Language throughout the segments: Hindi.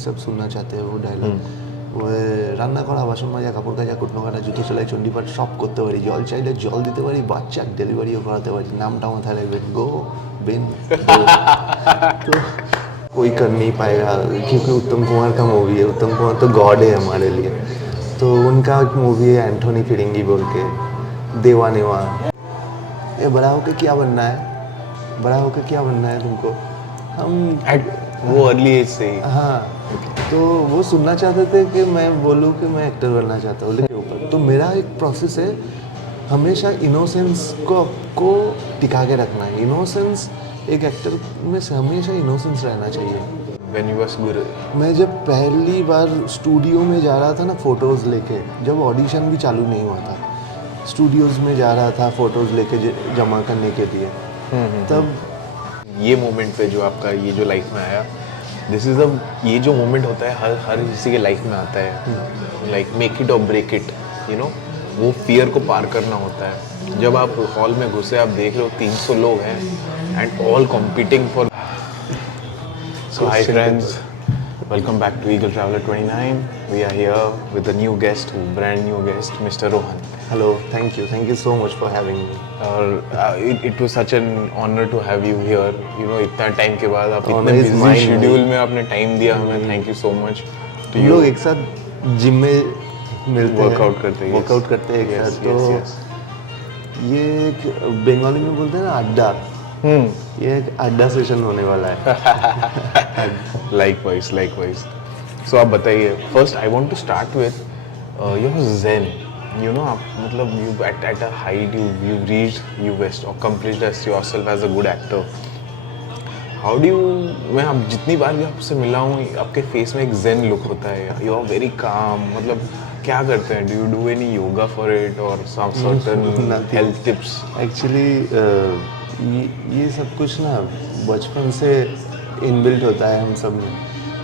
सब सुनना चाहते हैं वो डायलॉग ওই রান্না করা বাসন মাজা কাপড় কাচা কুটনো কাটা জুতো সেলাই চণ্ডীপাঠ সব করতে পারি জল চাইলে জল দিতে পারি বাচ্চা ডেলিভারিও করাতে পারি नामটা माथा रखबेन गो बिन तो कोई कर नहीं पाएगा क्योंकि उत्तम कुमार का मूवी है उत्तम कुमार तो गॉड है हमारे लिए तो उनका एक मूवी है एंथोनी फिरिंगी बोल के देवा नेवा ये बड़ा होकर क्या बनना है बड़ा होकर क्या बनना है तुमको हम वो अर्ली एज से ही हाँ तो वो सुनना चाहते थे कि मैं बोलूँ कि मैं एक्टर बनना चाहता हूँ लेकिन ऊपर तो मेरा एक प्रोसेस है हमेशा इनोसेंस को टिका के रखना है इनोसेंस एक एक्टर में से हमेशा इनोसेंस रहना चाहिए When you was good. मैं जब पहली बार स्टूडियो में जा रहा था ना फ़ोटोज़ लेके जब ऑडिशन भी चालू नहीं हुआ था स्टूडियोज़ में जा रहा था फ़ोटोज़ लेके जमा करने के लिए तब ये मोमेंट पे जो आपका ये जो लाइफ में आया दिस इज ये जो मोमेंट होता है हर किसी के लाइफ में आता है लाइक मेक इट और ब्रेक इट यू नो वो फियर को पार करना होता है जब आप हॉल में घुसे आप देख रहे हो 300 लोग हैं and all competing for so hi friends welcome back to Eagle Traveller 29 we are here with a new guest brand new guest mister Rohan hello thank you so much for having me और it was such an honour to have you here you know इतना टाइम के बाद आप इतने बिजी शेड्यूल में आपने टाइम दिया हमें थैंक यू सो मच हम लोग एक साथ जिम में मिलते वर्कआउट करते हैं एक साथ तो ये एक बंगाली में बोलते हैं ना अड्डा ये एक अड्डा सेशन होने वाला है लाइकवाइज सो आप बताइए first I want to start with your zen you know आप मतलब you at a height you reached you accomplished as yourself as a good actor how do you मैं आप जितनी बार भी आपसे मिला हूँ आपके फेस में एक zen look होता है you are very calm मतलब क्या करते हैं do you do any yoga for it or some certain health tips actually ये सब कुछ ना बचपन से इनबिल्ट होता है हम सब में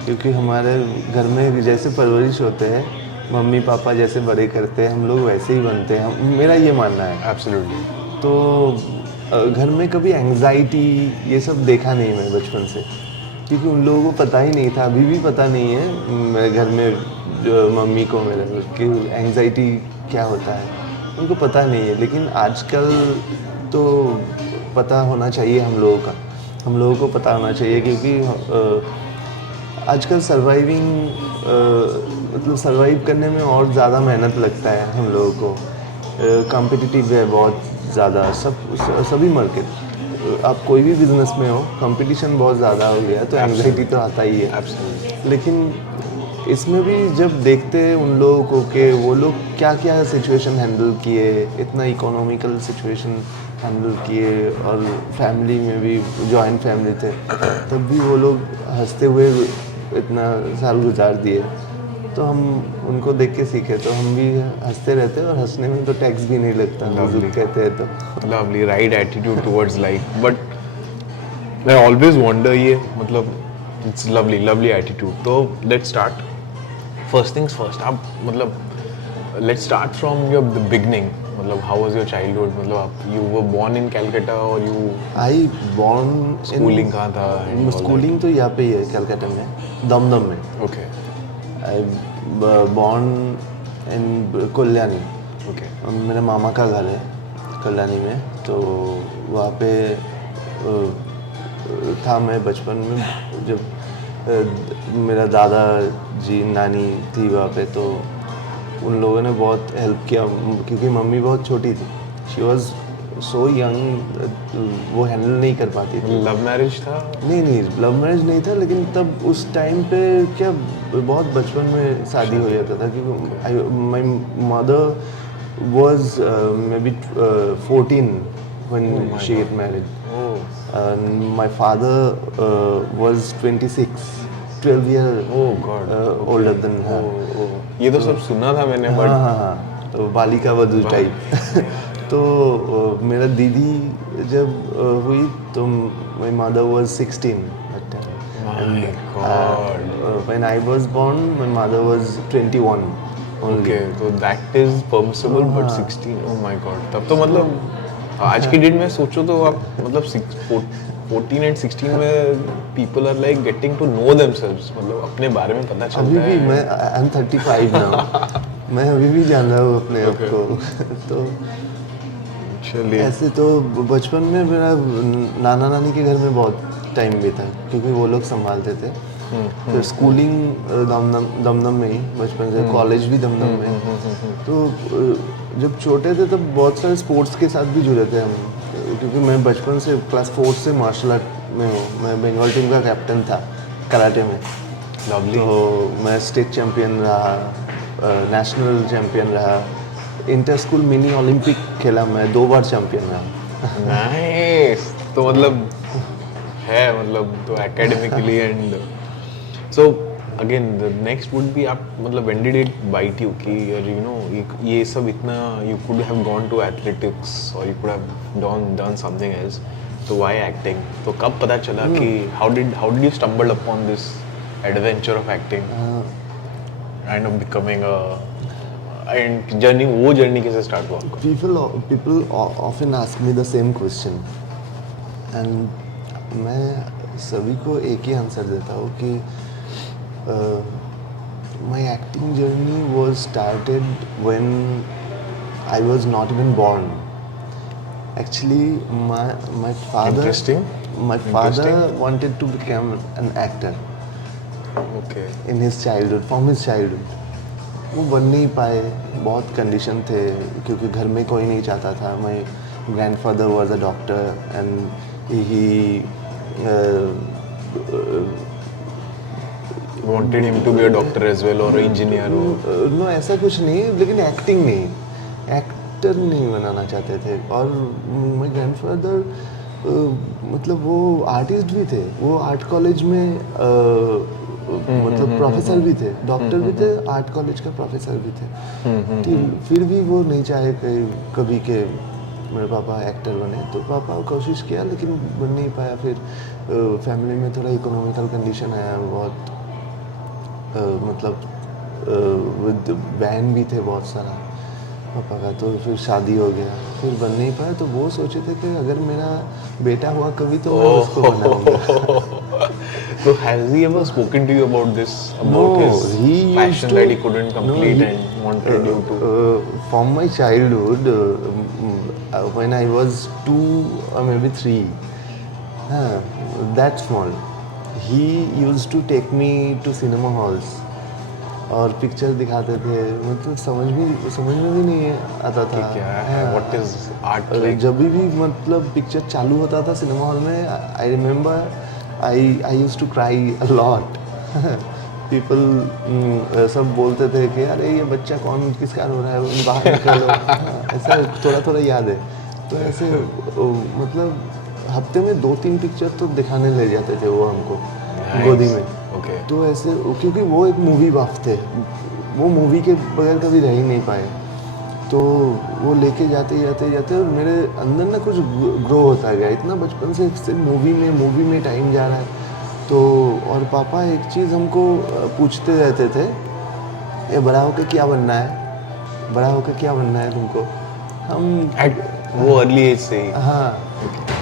क्योंकि हमारे घर में जैसे परवरिश होते हैं मम्मी पापा जैसे बड़े करते हैं हम लोग वैसे ही बनते हैं मेरा ये मानना है एब्सोल्युटली तो घर में कभी एंग्जाइटी ये सब देखा नहीं मैं बचपन से क्योंकि उन लोगों को पता ही नहीं था अभी भी पता नहीं है मेरे घर में जो मम्मी को मेरे कि एंग्जाइटी क्या होता है उनको पता नहीं है लेकिन आजकल तो पता होना चाहिए हम लोगों को पता होना चाहिए क्योंकि आजकल मतलब सर्वाइव करने में और ज़्यादा मेहनत लगता है हम लोगों को कॉम्पिटिटिव है बहुत ज़्यादा सभी मार्केट आप कोई भी बिजनेस में हो कंपटीशन बहुत ज़्यादा हो गया तो एंग्जाइटी तो आता ही है लेकिन इसमें भी जब देखते हैं उन लोगों को कि वो लोग क्या क्या सिचुएशन हैंडल किए इतना इकोनॉमिकल सिचुएशन हैंडल किए और फैमिली में भी जॉइंट फैमिली थे तब भी वो लोग हंसते हुए इतना साल गुजार दिए तो हम उनको देख के सीखे तो हम भी हंसते रहते हैं और हंसने में तो टैक्स भी नहीं लगता बुजुर्ग कहते हैं तो lovely right attitude towards life but I always wonder ये मतलब इट्स लवली एटीट्यूड तो let's start first things first आप मतलब let's start from your the beginning मतलब हाउ वाज योर चाइल्डहुड मतलब आप you were born in Calcutta और यू आई बोर्न स्कूलिंग कहाँ था स्कूलिंग तो यहाँ पे ही है कलकत्ता में दमदम में okay I born in Kalyani okay मेरे मामा का घर है कल्याणी में तो वहाँ पे था मैं बचपन में जब मेरा दादा जी नानी थी वहाँ पे तो उन लोगों ने बहुत हेल्प किया क्योंकि मम्मी बहुत छोटी थी शी वॉज सो यंग वो हैंडल नहीं कर पाती थी लव मैरिज था नहीं लव मैरिज नहीं था लेकिन तब उस टाइम पे क्या बहुत बचपन में शादी हो जाता था क्योंकि my mother was may be 14 when she get married. My father was 26, 12 years older than her. ये तो सब सुना था मैंने बट हाँ तो बालिका वधू टाइप तो मेरा दीदी जब हुई तो my mother was 16 that time. My God. When I was born, my mother was 21 only. Okay, so that is permissible but 16. Oh my God. तब तो मतलब आज की डेट में सोचो तो आप मतलब 14 एंड 16 में people are like getting to know themselves, मतलब अपने बारे में पता अभी चलता भी है। मैं आई एम 35 नाउ, मैं अभी भी जान रहा हूँ अपने आप को। तो चलिए, ऐसे तो बचपन में मेरा नाना नानी के घर में बहुत टाइम बीता, क्योंकि वो लोग संभालते थे। फिर स्कूलिंग दमदम में ही, बचपन से कॉलेज भी दमदम में। तो जब छोटे थे तब बहुत सारे स्पोर्ट्स के साथ भी जुड़े थे हम, क्योंकि मैं बचपन से क्लास 4 से मार्शल आर्ट में हूँ। मैं बंगाल टीम का कैप्टन था कराटे में। लवली। तो मैं स्टेट चैम्पियन रहा, नेशनल चैम्पियन रहा, इंटर स्कूल मिनी ओलंपिक खेला, मैं 2 बार चैम्पियन रहा। नाइस। तो मतलब है, मतलब तो academically and so again the next would be, आप मतलब when did it bite you कि यू नो ये सब इतना, you could have gone to athletics और you could have done something else, तो व्हाई एक्टिंग? तो कब पता चला कि how did you stumble upon this adventure of acting kind of becoming a and journey, वो जर्नी कैसे स्टार्ट हुआ आपका? People often ask me the same question, and मैं सभी को एक ही आंसर देता हूँ कि my acting journey was started when I was not even born. Actually, my father Interesting. my father Interesting. wanted to become an actor okay in his childhood, from his childhood. वो बन नहीं पाए, बहुत कंडीशन थे, क्योंकि घर में कोई नहीं चाहता था। माई grandfather was a doctor and he wanted him to be a doctor as well or an engineer or no ऐसा कुछ नहीं, लेकिन एक्टिंग नहीं, एक्टर नहीं बनाना चाहते थे। और माई ग्रैंडफादर मतलब वो आर्टिस्ट भी थे, वो आर्ट कॉलेज में मतलब प्रोफेसर भी थे, डॉक्टर भी थे, आर्ट कॉलेज का प्रोफेसर भी थे। तो फिर भी वो नहीं चाहे कभी के मेरे पापा एक्टर बने। तो पापा कोशिश किया लेकिन बन नहीं पाया। फिर फैमिली में थोड़ा इकोनॉमिकल कंडीशन आया बहुत, मतलब विद बहन भी थे बहुत सारा पापा का। तो फिर शादी हो गया, फिर बन नहीं पाया। तो वो सोचे थे कि अगर मेरा बेटा हुआ कभी तो मैं उसको बनाऊंगा। so has he ever spoken to you about this, about his he used passion to- that he couldn't no, complete he- and wanted you to From my childhood, when I was 2 or maybe 3, that small, he used to take me to cinema halls और पिक्चर दिखाते थे। मतलब समझ में भी नहीं आता था क्या है, what is art like? जब भी मतलब पिक्चर चालू होता था सिनेमा हॉल में, I remember I used to cry a lot. People सब बोलते थे कि अरे ये बच्चा कौन किसका रो रहा है, बाहर निकलो। ऐसा थोड़ा थोड़ा याद है। तो ऐसे मतलब हफ्ते में 2-3 पिक्चर तो दिखाने ले जाते थे वो हमको गोदी में। Okay. तो ऐसे क्योंकि वो एक मूवी बाफ थे, वो मूवी के बगैर कभी रह ही नहीं पाए। तो वो लेके जाते और मेरे अंदर ना कुछ ग्रो होता गया। इतना बचपन से सिर्फ मूवी में टाइम जा रहा है। तो और पापा एक चीज़ हमको पूछते रहते थे, ये बड़ा होकर क्या बनना है, बड़ा होकर क्या बनना है तुमको। हम At वो अर्ली एज से ही हाँ,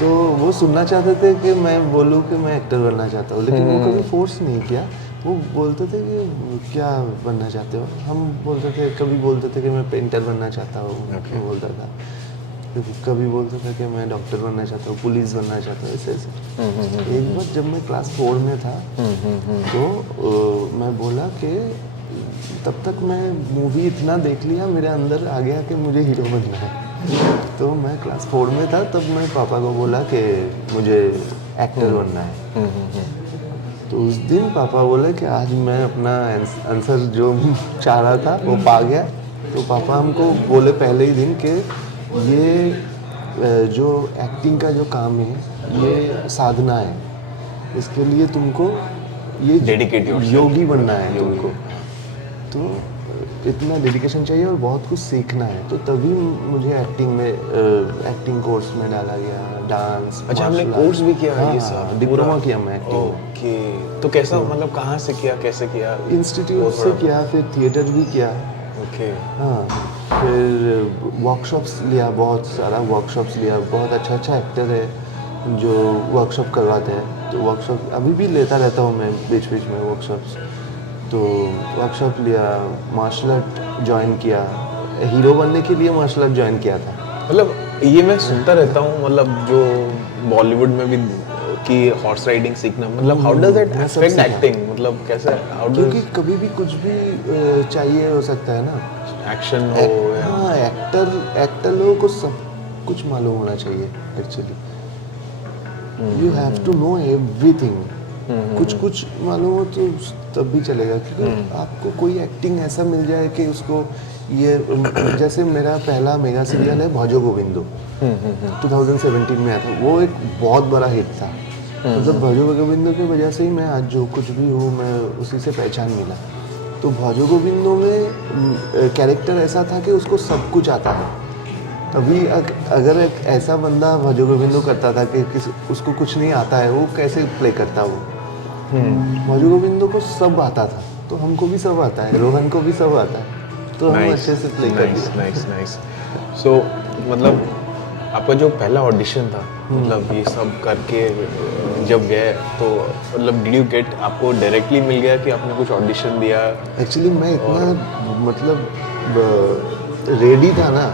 तो वो सुनना चाहते थे कि मैं बोलूँ कि मैं एक्टर बनना चाहता हूँ, लेकिन वो कभी फोर्स नहीं किया। वो बोलते थे कि क्या बनना चाहते हो, हम बोलते थे, कभी बोलते थे कि मैं पेंटर बनना चाहता हूँ, मैं बोलता था। कभी बोलता था कि मैं डॉक्टर बनना चाहता हूँ, पुलिस बनना चाहता हूँ, ऐसे। एक बार जब मैं क्लास 4 में था तो मैं बोला कि तब तक मैं मूवी इतना देख लिया, मेरे अंदर आ गया कि मुझे हीरो बनना है। तो मैं क्लास 4 में था, तब मैं पापा को बोला कि मुझे एक्टर बनना है। तो उस दिन पापा बोले कि आज मैं अपना आंसर जो चाह रहा था वो पा गया। तो पापा हमको बोले पहले ही दिन कि ये जो एक्टिंग का जो काम है ये साधना है, इसके लिए तुमको ये Dedicate yourself. योगी बनना है तुमको। तो इतना डेडिकेशन चाहिए और बहुत कुछ सीखना है। तो तभी मुझे एक्टिंग कोर्स में डाला गया, डांस। अच्छा, हमने कोर्स भी किया ये हाँ, सब? डिप्लोमा किया मैं एक्टिंग में। ओके, तो कैसा, मतलब कहाँ से किया, कैसे किया? इंस्टीट्यूट से किया, फिर थिएटर भी किया। ओके। हाँ, फिर वर्कशॉप्स लिया, बहुत सारा वर्कशॉप्स लिया। बहुत अच्छा एक्टर है जो वर्कशॉप करवाते हैं, तो वर्कशॉप अभी भी लेता रहता हूँ मैं बीच बीच में वर्कशॉप्स। तो वर्कशॉप लिया, मार्शल आर्ट ज्वाइन किया, हीरो बनने के लिए मार्शल आर्ट ज्वाइन किया था। मतलब ये मैं सुनता रहता हूँ, मतलब जो बॉलीवुड में भी कि हॉर्स राइडिंग सीखना, मतलब हाउ डज इट मैं सब अफेक्ट सीखा। एक्टिंग, मतलब कैसे, हाउ क्योंकि डज कभी भी कुछ भी चाहिए हो सकता है ना। एक्शन हो या हाँ, एक्टर लोगों को सब कुछ मालूम होना चाहिए actually. You have to know everything. कुछ कुछ मालूम हो तो तब भी चलेगा, क्योंकि आपको कोई एक्टिंग ऐसा मिल जाए कि उसको ये जैसे मेरा पहला मेगा सीरियल है भजो गोविंदो, 2017 में आया था। वो एक बहुत बड़ा हिट था। मतलब भजो गोविंदो की वजह से ही मैं आज जो कुछ भी हूँ, मैं उसी से पहचान मिला। तो भजो गोविंदो में कैरेक्टर ऐसा था कि उसको सब कुछ आता है। अभी अगर एक ऐसा बंदा भजो गोविंदो करता था कि उसको कुछ नहीं आता है, वो कैसे प्ले करता वो। भजो गोविंदो को सब आता था, तो हमको भी सब आता है, रोहन को भी सब आता है, तो हम नाइस अच्छे से प्ले कर नाइस दिया। Nice nice. सो मतलब आपका जो पहला ऑडिशन था, मतलब ये सब करके जब गए तो मतलब डिड यू गेट, आपको डायरेक्टली मिल गया कि आपने कुछ ऑडिशन दिया? एक्चुअली मैं इतना मतलब रेडी था ना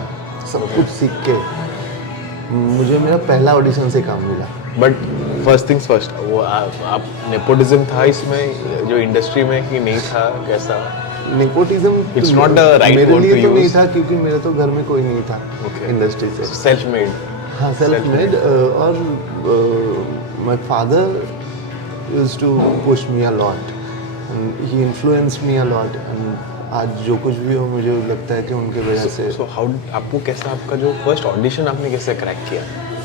सब कुछ सीख के, मुझे मेरा पहला ऑडिशन से काम मिला। बट फर्स्ट थिंग्स फर्स्ट, वो आप नेपोटिज्म था इसमें जो इंडस्ट्री में कि नहीं था, कैसा? Nepotism It's not the right मेरे word लिए to तो नहीं use. था, क्योंकि मेरे तो घर में कोई नहीं था Okay. इंडस्ट्री से। Self made. हाँ, सेल्फ मेड। और my father used to push me a lot, he influenced me a lot, and आज जो कुछ भी हो मुझे लगता है कि उनके वजह से। सो हाउ आपको कैसा, आपका जो फर्स्ट ऑडिशन आपने कैसे क्रैक किया?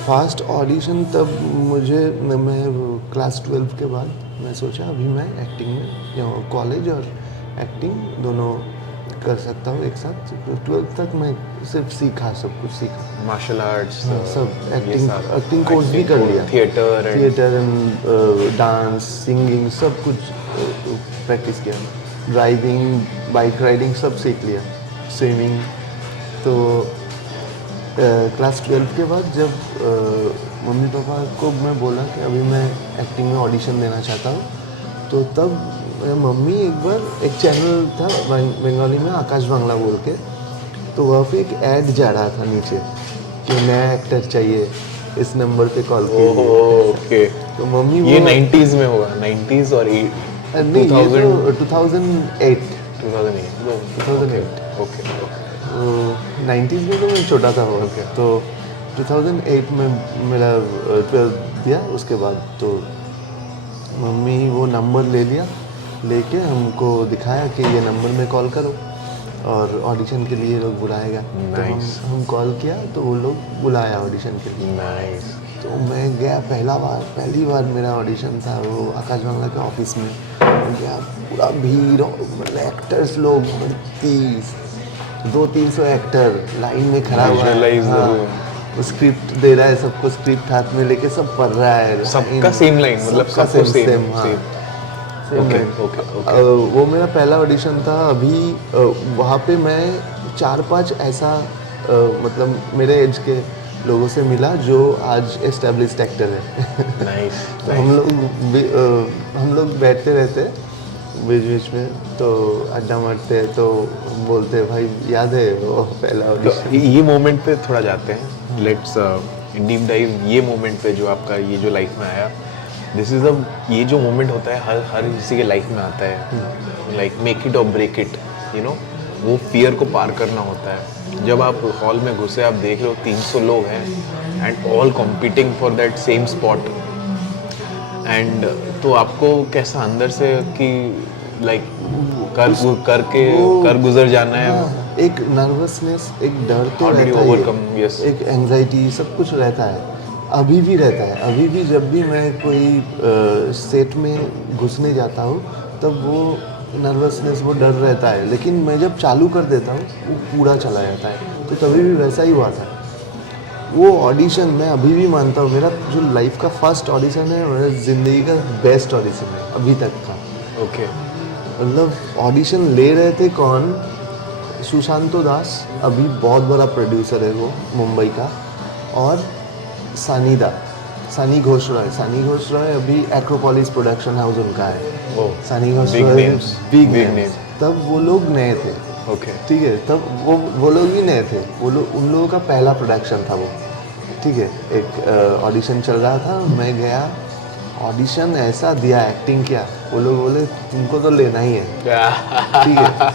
फर्स्ट ऑडिशन तब मुझे मैं क्लास 12 के बाद मैं सोचा अभी मैं एक्टिंग में कॉलेज और एक्टिंग दोनों कर सकता हूँ एक साथ। 12 तक मैं सिर्फ सीखा, सब कुछ सीखा, मार्शल आर्ट्स, सब एक्टिंग कोर्स भी कर लिया, थिएटर एंड डांस, सिंगिंग, सब कुछ प्रैक्टिस किया। ड्राइविंग, बाइक राइडिंग सब सीख लिया, स्विमिंग। तो क्लास 12 के बाद जब मम्मी पापा को मैं बोला कि अभी मैं एक्टिंग में ऑडिशन देना चाहता हूँ, तो तब मम्मी एक बार एक चैनल था बंगाली में, आकाश बांग्ला बोल के, तो वहाँ पे एक ऐड जा रहा था नीचे कि नया एक्टर चाहिए, इस नंबर पे कॉल कीजिए। ओके। तो मम्मी ये वो 90s में होगा, 90s और नहीं, ये 2000 तो 2008 2008। Okay okay. 90s में तो मैं छोटा था बहुत। तो 2008 में मेरा 12 दिया, उसके बाद तो मम्मी वो नंबर ले लिया, लेके हमको दिखाया कि ये नंबर में कॉल करो और ऑडिशन के लिए लोग बुलाएगा। तो Nice. हम कॉल किया तो वो लोग बुलाया ऑडिशन के लिए। नाइस। तो मैं गया, पहली बार मेरा ऑडिशन था वो आकाश बांग्ला के ऑफिस में। गया, पूरा भीड़, मतलब एक्टर्स लोग 200-300 एक्टर लाइन में खड़ा हुआ है। Visualize the हाँ, room. वो स्क्रिप्ट दे रहा है, सबको स्क्रिप्ट हाथ में लेके सब पढ़ रहा है। सबका same line, मतलब सबका सबको सेम same, हाँ, same. Same Okay, line। okay. वो मेरा पहला ऑडिशन था। अभी वहाँ पे मैं 4-5 ऐसा मतलब मेरे एज के लोगों से मिला जो आज एस्टेब्लिश्ड एक्टर है। नाइस। तो हम लोग बैठते रहते बीच बीच में, तो अड्डा मारते हैं, तो बोलते हैं भाई याद है वो पहला तो ऑडिशन। ये मोमेंट पे थोड़ा जाते हैं, लेट्स डीप डाइव ये मोमेंट पे जो आपका ये जो लाइफ में आया। दिस इज अ, ये जो मोमेंट होता है हर हर किसी के लाइफ में आता है, लाइक मेक इट और ब्रेक इट, यू नो, वो फियर को पार करना होता है। जब आप हॉल में घुसे, आप देख रहे हो 300 लोग हैं and all competing for that same spot, and तो आपको कैसा अंदर से कि लाइक कर गुजर जाना है? हाँ, एक नर्वसनेस, एक डर तो How did you रहता ही overcome? है, Yes. एक एंजाइटी, सब कुछ रहता है। अभी भी रहता है, अभी भी जब भी मैं कोई सेट में घुसने जाता हूँ तब वो नर्वसनेस, वो डर रहता है, लेकिन मैं जब चालू कर देता हूँ वो पूरा चला जाता है। तो तभी भी वैसा ही हुआ था। वो ऑडिशन मैं अभी भी मानता हूँ, मेरा जो लाइफ का फर्स्ट ऑडिशन है, मेरा ज़िंदगी का बेस्ट ऑडिशन है अभी तक का। ओके। मतलब ऑडिशन ले रहे थे कौन, सुशांतो दास, अभी बहुत बड़ा प्रोड्यूसर है वो मुंबई का, और सानिदा। सनी घोष रॉय अभी एक्रोपोलिस प्रोडक्शन हाउस उनका है। Oh Sunny Ghosh big Roy names, big big names. Name. तब वो लोग नए थे, ओके ठीक है, तब वो लोग भी नए थे, वो लोग उन लोगों का पहला प्रोडक्शन था वो, ठीक है। एक ऑडिशन चल रहा था, मैं गया, ऑडिशन ऐसा दिया, एक्टिंग किया, वो लोग बोले तुमको तो लेना ही है, ठीक है।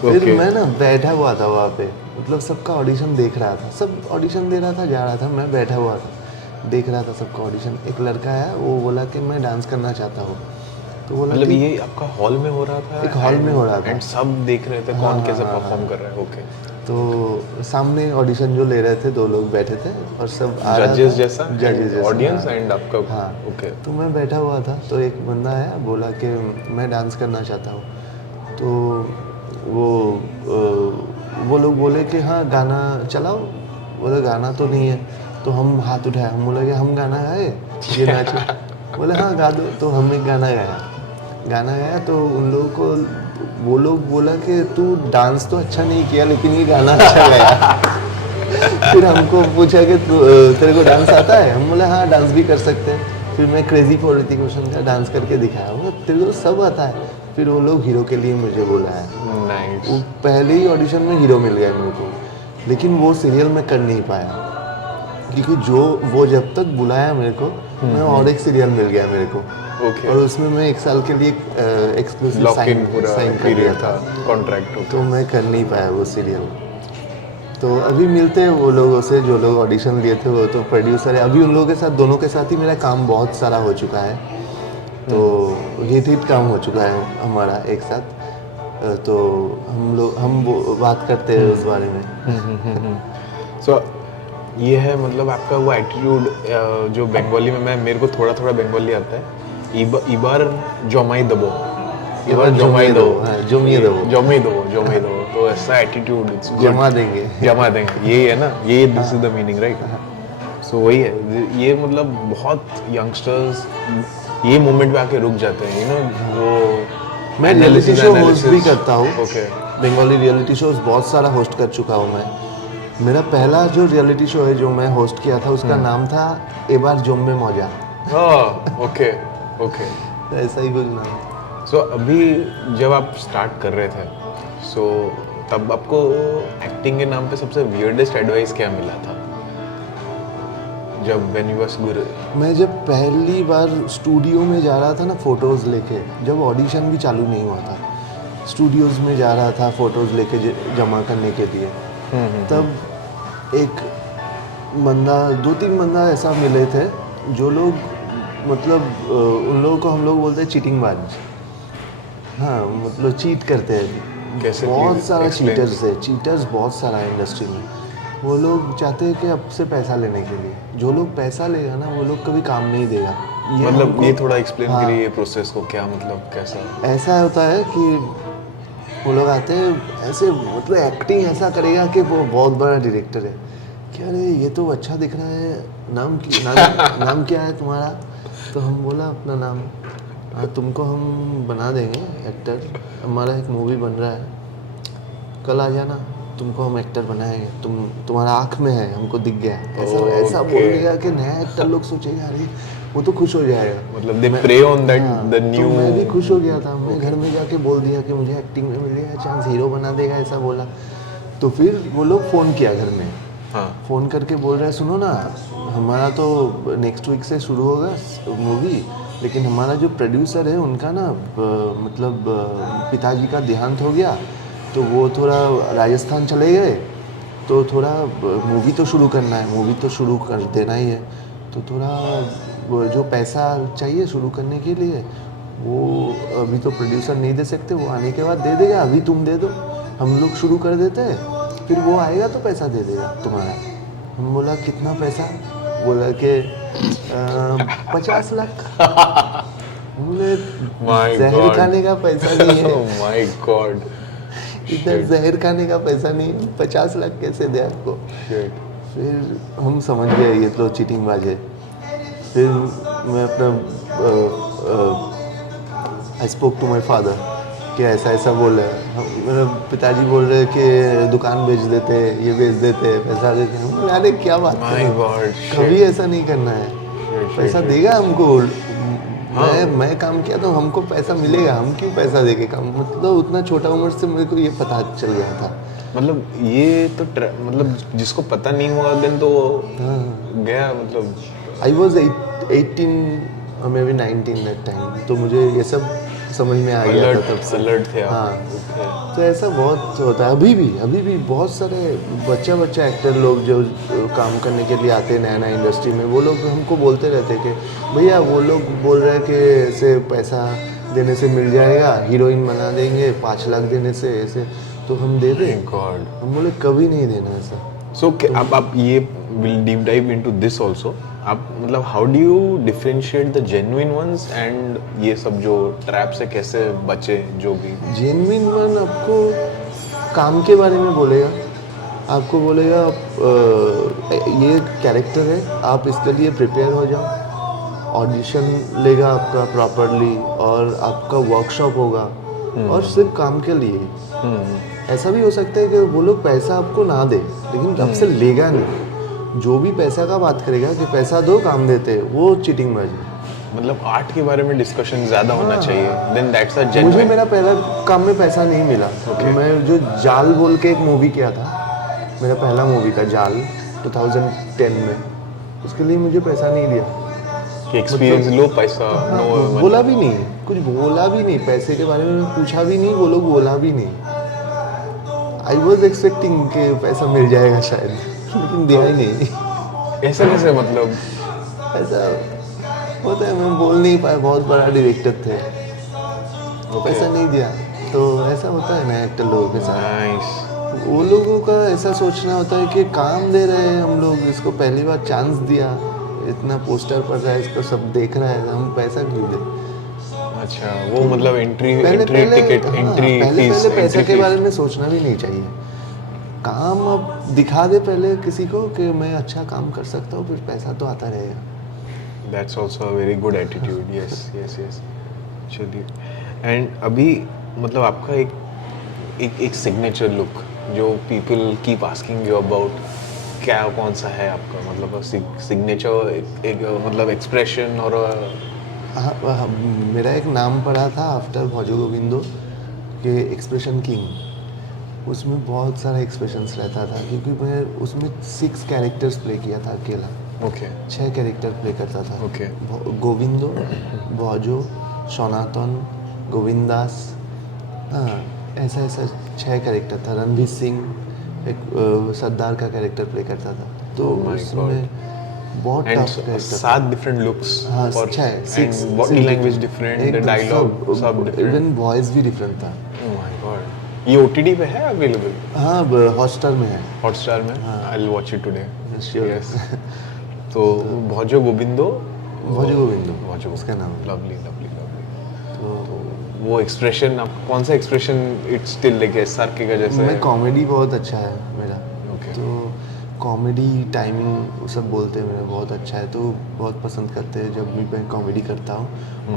फिर ओके मैं ना बैठा हुआ था वहाँ पे, मतलब सबका ऑडिशन देख रहा था, सब ऑडिशन दे रहा था, जा रहा था, मैं बैठा हुआ था, देख रहा था सबका ऑडिशन। एक लड़का है, वो बोला कि मैं डांस करना चाहता हूँ, तो बोला मतलब कि ये आपका हॉल में हो रहा था? एक हॉल में हो रहा था। एंड सब देख रहे थे कौन कैसे परफॉर्म कर रहा है? ओके तो सामने ऑडिशन जो ले रहे थे, 2 लोग बैठे थे और सब आ रहा जजेस था, जैसा जजेस जैसा, ऑडियंस हाँ। एंड आपका हाँ, ओके तो मैं बैठा हुआ था, तो एक बंदा आया, बोला कि मैं डांस करना चाहता हूँ। तो वो लोग बोले कि हाँ गाना चलाओ, बोले गाना तो नहीं है, तो हम हाथ उठाए, हम बोले कि हम गाना गाए, ये नाचे, बोले हाँ गा दो, तो हमने गाना गाया, तो उन लोगों को वो लोग बोला कि तू डांस तो अच्छा नहीं किया, लेकिन ये गाना अच्छा गाया। फिर हमको पूछा कि तेरे को डांस आता है? हम बोले हाँ डांस भी कर सकते हैं। फिर मैं क्रेजी फॉर ऋतिक रोशन का डांस करके दिखाया, बोला तेरे को सब आता है। फिर वो लोग हीरो के लिए मुझे बोला है, वो नाइस पहले ही ऑडिशन में हीरो मिल गया मेरे को, लेकिन वो सीरियल में कर नहीं पाया, क्योंकि जो वो जब तक बुलाया मेरे को, मैं और एक सीरियल मिल गया मेरे को, ओके और उसमें मैं 1 साल के लिए एक्सक्लूसिव लॉक इन पूरा साइन कर लिया पीरियड था, था कॉन्ट्रैक्ट तो ओके मैं कर नहीं पाया वो सीरियल। तो अभी मिलते हैं वो लोगों से जो लोग ऑडिशन दिए थे, वो तो प्रोड्यूसर है अभी, उन लोगों के साथ, दोनों के साथ ही मेरा काम बहुत सारा हो चुका है, तो हिट काम हो चुका है हमारा एक साथ। तो हम बात करते हैं उस बारे में। सो ये है मतलब आपका वो एटीट्यूड जो बंगाली में, मैं मेरे को थोड़ा थोड़ा बंगाली आता है। इबार जमाई दबो, इबार जमाई दो, हाँ, जमाई दो। तो ऐसा एटीट्यूड इट्स जमा देंगे। जमा देंगे, यही है ना, ये this is the meaning right. So वही है ये, मतलब बहुत यंगस्टर्स ये मोमेंट पे आके रुक जाते हैं, यू नो, वो मैं रियलिटी शो होस्ट भी analysis- करता हूँ, ओके बंगाली रियलिटी शोज बहुत सारा होस्ट कर चुका हूँ मैं। मेरा पहला जो रियलिटी शो है जो मैं होस्ट किया था, उसका नाम था एबार जोम्बे मौजा, ओके ओके। ऐसा ही कुछ नाम। सो अभी जब आप स्टार्ट कर रहे थे, सो तब आपको एक्टिंग के नाम पे सबसे वियर्डेस्ट एडवाइस क्या मिला था जब व्हेन यू वाज गुड? मैं जब पहली बार स्टूडियो में जा रहा था ना, फोटोज़ लेके, जब ऑडिशन भी चालू नहीं हुआ था, स्टूडियोज़ में जा रहा था फोटोज़ लेके जमा करने के लिए, तब एक बंदा, 2-3 बंदा ऐसा मिले थे जो लोग, मतलब उन लोगों को हम लोग बोलते हैं चीटिंग बाज, हाँ, मतलब चीट करते हैं, कैसे? बहुत Please सारा explain. चीटर्स है, चीटर्स बहुत सारा है इंडस्ट्री में। वो लोग चाहते हैं कि आपसे पैसा लेने के लिए, जो लोग पैसा लेगा ना, वो लोग कभी काम नहीं देगा। मतलब हमको- ये थोड़ा एक्सप्लेन हाँ, करिए ये प्रोसेस को, क्या मतलब कैसा? ऐसा होता है कि वो लोग आते हैं ऐसे, मतलब एक्टिंग ऐसा करेगा कि वो बहुत बड़ा डायरेक्टर है, कि अरे ये तो अच्छा दिख रहा है, नाम क्या है तुम्हारा? तो हम बोला अपना नाम, हाँ तुमको हम बना देंगे एक्टर, हमारा एक मूवी बन रहा है, कल आ जाना, तुमको हम एक्टर बनाएंगे, तुम्हारा आँख में है, हमको दिख गया, ऐसा बोल दिया कि नया एक्टर लोग सोचेगा अरे वो तो खुश हो जाएगा, मतलब दे प्रे ऑन दैट द तो न्यू। मैं भी खुश हो गया था, मैं घर में जाके बोल दिया कि मुझे एक्टिंग में मिलेगा चांस, हीरो बना देगा, ऐसा बोला। तो फिर वो लोग फ़ोन किया घर में, हाँ फ़ोन करके बोल रहे हैं सुनो ना, हमारा तो नेक्स्ट वीक से शुरू होगा मूवी, लेकिन हमारा जो प्रोड्यूसर है उनका ना मतलब पिताजी का देहांत हो गया, तो वो थोड़ा राजस्थान चले गए, तो थोड़ा मूवी तो शुरू करना है, मूवी तो शुरू कर देना ही है, तो थोड़ा वो जो पैसा चाहिए शुरू करने के लिए, वो अभी तो प्रोड्यूसर नहीं दे सकते, वो आने के बाद दे देगा, अभी तुम दे दो, हम लोग शुरू कर देते हैं, फिर वो आएगा तो पैसा दे देगा तुम्हारा। हम बोला कितना पैसा? बोला कि 50 लाख। बोले My जहर God. खाने का पैसा नहीं है, Oh my God. इधर जहर खाने का पैसा नहीं है, 50 लाख कैसे दे आपको? Shit. फिर हम समझ गए ये तो चीटिंग बाज है। फिर मैं अपना I spoke to my father, कि ऐसा ऐसा बोल रहे हैं। मेरे पिताजी बोल रहे हैं कि दुकान बेच देते, ये बेच देते, पैसा देते हैं। हम बोले, अरे क्या बात कर My रहे हो? God, कभी shit. ऐसा नहीं करना है। Shit, पैसा shit, shit. देगा हमको। हाँ। मैं काम किया तो हमको पैसा मिलेगा, हम क्यों पैसा देके काम, मतलब उतना छोटा उम्र से मेरे को ये पता चल गया था। मतलब ये तो मतलब जिसको पता नहीं हुआ दिन तो हाँ। गया मतलब। I was 18 may be 19 that time, तो मुझे ये सब समझ में आ गया था तब से। अलर्ट थे आप। हाँ। Okay. तो ऐसा बहुत होता है अभी भी बहुत सारे बच्चा एक्टर लोग जो काम करने के लिए आते हैं नया नया इंडस्ट्री में, वो लोग हमको बोलते रहते हैं कि भैया वो लोग बोल रहे हैं कि ऐसे पैसा देने से मिल जाएगा, हीरोइन बना देंगे 5 लाख देने से, ऐसे तो हम दे दें। गॉड। हम बोले कभी नहीं देना ऐसा। सो आप ये will deep dive into this also. आप मतलब how do you differentiate the genuine ones and ये सब जो ट्रैप से कैसे बचे जो भी। जेन्युइन वन आपको काम के बारे में बोलेगा, आपको बोलेगा ये कैरेक्टर है, आप इसके लिए प्रिपेयर हो जाओ, ऑडिशन लेगा आपका प्रॉपरली और आपका वर्कशॉप होगा और सिर्फ काम के लिए। ऐसा भी हो सकता है कि वो लोग पैसा आपको ना दे लेकिन आपसे लेगा नहीं। जो भी पैसा का बात करेगा कि पैसा दो काम देते, वो चीटिंग बाजी। मतलब आर्ट के बारे में डिस्कशन ज्यादा होना चाहिए। देन दैट्स अ मुझे जेन्युइन। मेरा पहला काम में पैसा नहीं मिला। मैं जो जाल बोल के एक मूवी किया था, मेरा पहला मूवी था जाल 2010 में, उसके लिए मुझे पैसा नहीं दिया। कि एक्सपीरियंस लो पैसा हाँ, नो। बोला भी नहीं, कुछ बोला भी नहीं, पैसे के बारे में पूछा भी नहीं, वो लोग बोला भी नहीं। आई वॉज एक्सपेक्टिंग कि पैसा मिल जाएगा शायद, लेकिन दिया ही नहीं। ऐसा कैसे मतलब। ऐसा होता है, मैं बोल नहीं पाया, बहुत बड़ा डायरेक्टर थे, पैसा नहीं दिया। तो ऐसा होता है ना एक्टर लोगों के साथ। नाइस। वो लोगों का ऐसा सोचना होता है कि काम दे रहे हैं हम लोग, इसको पहली बार चांस दिया, इतना पोस्टर पड़ रहा है, इसको सब देख रहा है, हम पैसा क्यों दें? अच्छा वो मतलब एंट्री पहले टिकट हाँ, एंट्री पहले फीस पैसे के बारे में सोचना भी नहीं चाहिए। काम अब दिखा दे पहले किसी को कि मैं अच्छा काम कर सकता हूँ, फिर पैसा तो आता रहेगा। That's also a very good attitude. Yes yes yes. चलिए एंड अभी मतलब आपका एक सिग्नेचर लुक जो people keep asking you about, क्या कौन सा है आपका मतलब सिग्नेचर एक मतलब एक्सप्रेशन और हाँ, मेरा एक नाम पड़ा था आफ्टर भोजो गोविंदो के एक्सप्रेशन किंग। उसमें बहुत सारा एक्सप्रेशंस रहता था क्योंकि मैं उसमें 6 कैरेक्टर्स प्ले किया था अकेला। ओके 6 कैरेक्टर प्ले करता था। ओके गोविंदो, भोजो, सनातन, गोविंदास, हाँ ऐसा 6 कैरेक्टर था। रणवीर सिंह एक सरदार का कैरेक्टर प्ले करता था। तो Oh my उसमें बहुत and tough character. 7 different looks हाँ और 6 and body language different, dialogue सब डिफरेंट। इवन वॉइस भी डिफरेंट था। Oh my God. ये ओटीटी पे है अवेलेबल? हाँ हॉटस्टार में है। हॉटस्टार में? I will watch it today. Sure. Yes. तो भोजो गोविंदो, भोजो गोविंदो भोजो उसका नाम है। Lovely lovely lovely. तो वो एक्सप्रेशन आप कौन सा expression it's still like S R के का जैसे मैं कॉमेडी बहुत अच्छा है मेरा। ओके तो कॉमेडी टाइमिंग सब बोलते हैं मेरा बहुत अच्छा है, तो बहुत पसंद करते हैं जब भी मैं कॉमेडी करता हूँ।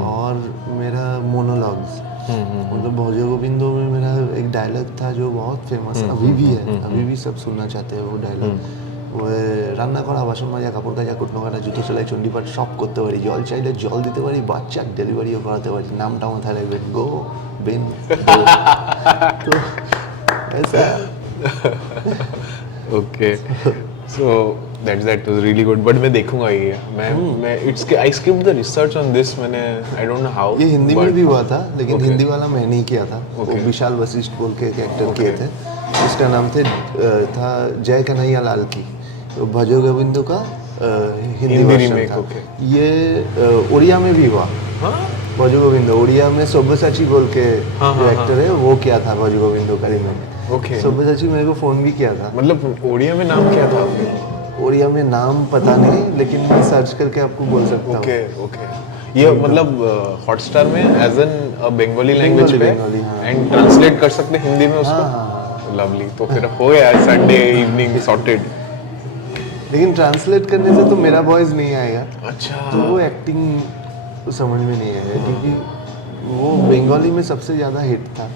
और मेरा मोनोलॉग्स, मतलब भोजो गोविंदो में मेरा एक डायलॉग था जो बहुत फेमस अभी भी है, अभी भी सब सुनना चाहते हैं वो डायलॉग। वो রান্না করা বাসন মাজা কাপড় কাচা কুটনো কাটা জুতো সেলাই চণ্ডীপাঠ সব করতে পারি, জল চাইলে জল দিতে পারি, বাচ্চা ডেলিভারিও করাতে পারি, নামটা মাথায় রাখবেন গো বেন। তো ऐसा okay so that was really good. But मैं देखूंगा ये। मैं it's I skipped the research on this. मैंने आई डोंट नो हाउ ये हिंदी में भी हुआ था, लेकिन Okay. हिंदी वाला मैं नहीं किया था। वो Okay. विशाल वशिष्ठ बोल के एक एक्टर किए थे। इसका नाम था जय कन्हैया लाल की। तो भजो गोविंदो का हिंदी हिंदी वर्जन remake, था। okay. ये उड़िया में भी हुआ। हाँ भजो गोविंदो उड़िया में सोब्बसाची बोल के हाँ, जो हाँ, एक्टर है वो किया था भजो गोविंदो का रीमेक। Okay. सोब्बसाची मेरे को फोन भी किया था। मतलब ओडिया में नाम क्या था? उड़िया में नाम पता नहीं, लेकिन मैं सर्च करके आपको बोल सकता हूँ। Okay okay. ये मतलब हॉटस्टार में एज एन बंगाली लैंग्वेज पे बंगाली, हाँ। एंड ट्रांसलेट कर सकते हैं हिंदी में उसको। हाँ, लवली। तो फिर हो गया संडे इवनिंग सॉर्टेड। लेकिन ट्रांसलेट करने से तो मेरा वॉइस नहीं आएगा, अच्छा तो वो एक्टिंग समझ में नहीं आएगा क्योंकि वो बंगाली में सबसे ज़्यादा हिट था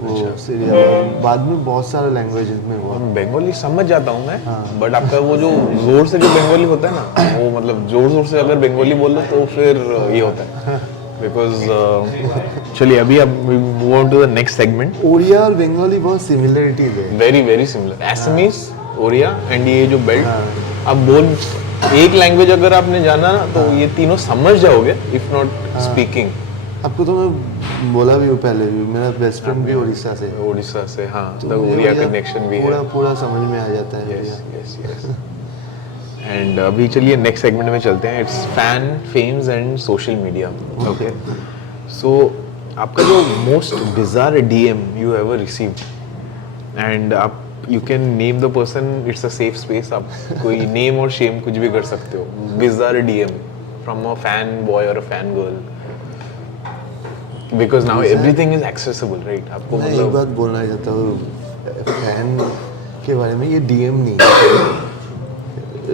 वो सीरियल, बाद में बहुत सारे लैंग्वेजेस में हुआ। बंगाली समझ जाता हूँ मैं, बट आपका वो जो जोर से जो बंगाली होता है ना, वो मतलब जोर जोर से अगर बंगाली बोल लो तो फिर ये होता है बिकॉज चलिए अभी अब move on to the next segment. Odia और बंगाली बहुत सिमिलरिटीज है। Very very similar, Assamese, Oriya and ये जो बेल्ट, अब बोल एक लैंग्वेज अगर आपने जाना ना तो ये तीनों समझ जाओगे इफ नॉट स्पीकिंग। आपको तो मैं बोला भी हूँ पहले भी, मेरा बेस्ट फ्रेंड भी उड़ीसा से है। उड़ीसा से, हाँ, तो द मुझे ओरिया उड़िया कनेक्शन भी पूरा है। पूरा समझ में आ जाता है। Yes yes yes. एंड अभी चलिए नेक्स्ट सेगमेंट में चलते हैं, it's fan fames and social media. Okay, so आपका जो most bizarre DM you ever received, and आप you can name the person, it's a safe space, आप कोई नेम और शेम कुछ भी कर सकते हो, bizarre DM from a fan boy और a fan girl, because now everything is accessible, right? आपको मैं एक मतलब बात बोलना चाहता हूँ फैन के बारे में, ये डीएम नहीं है,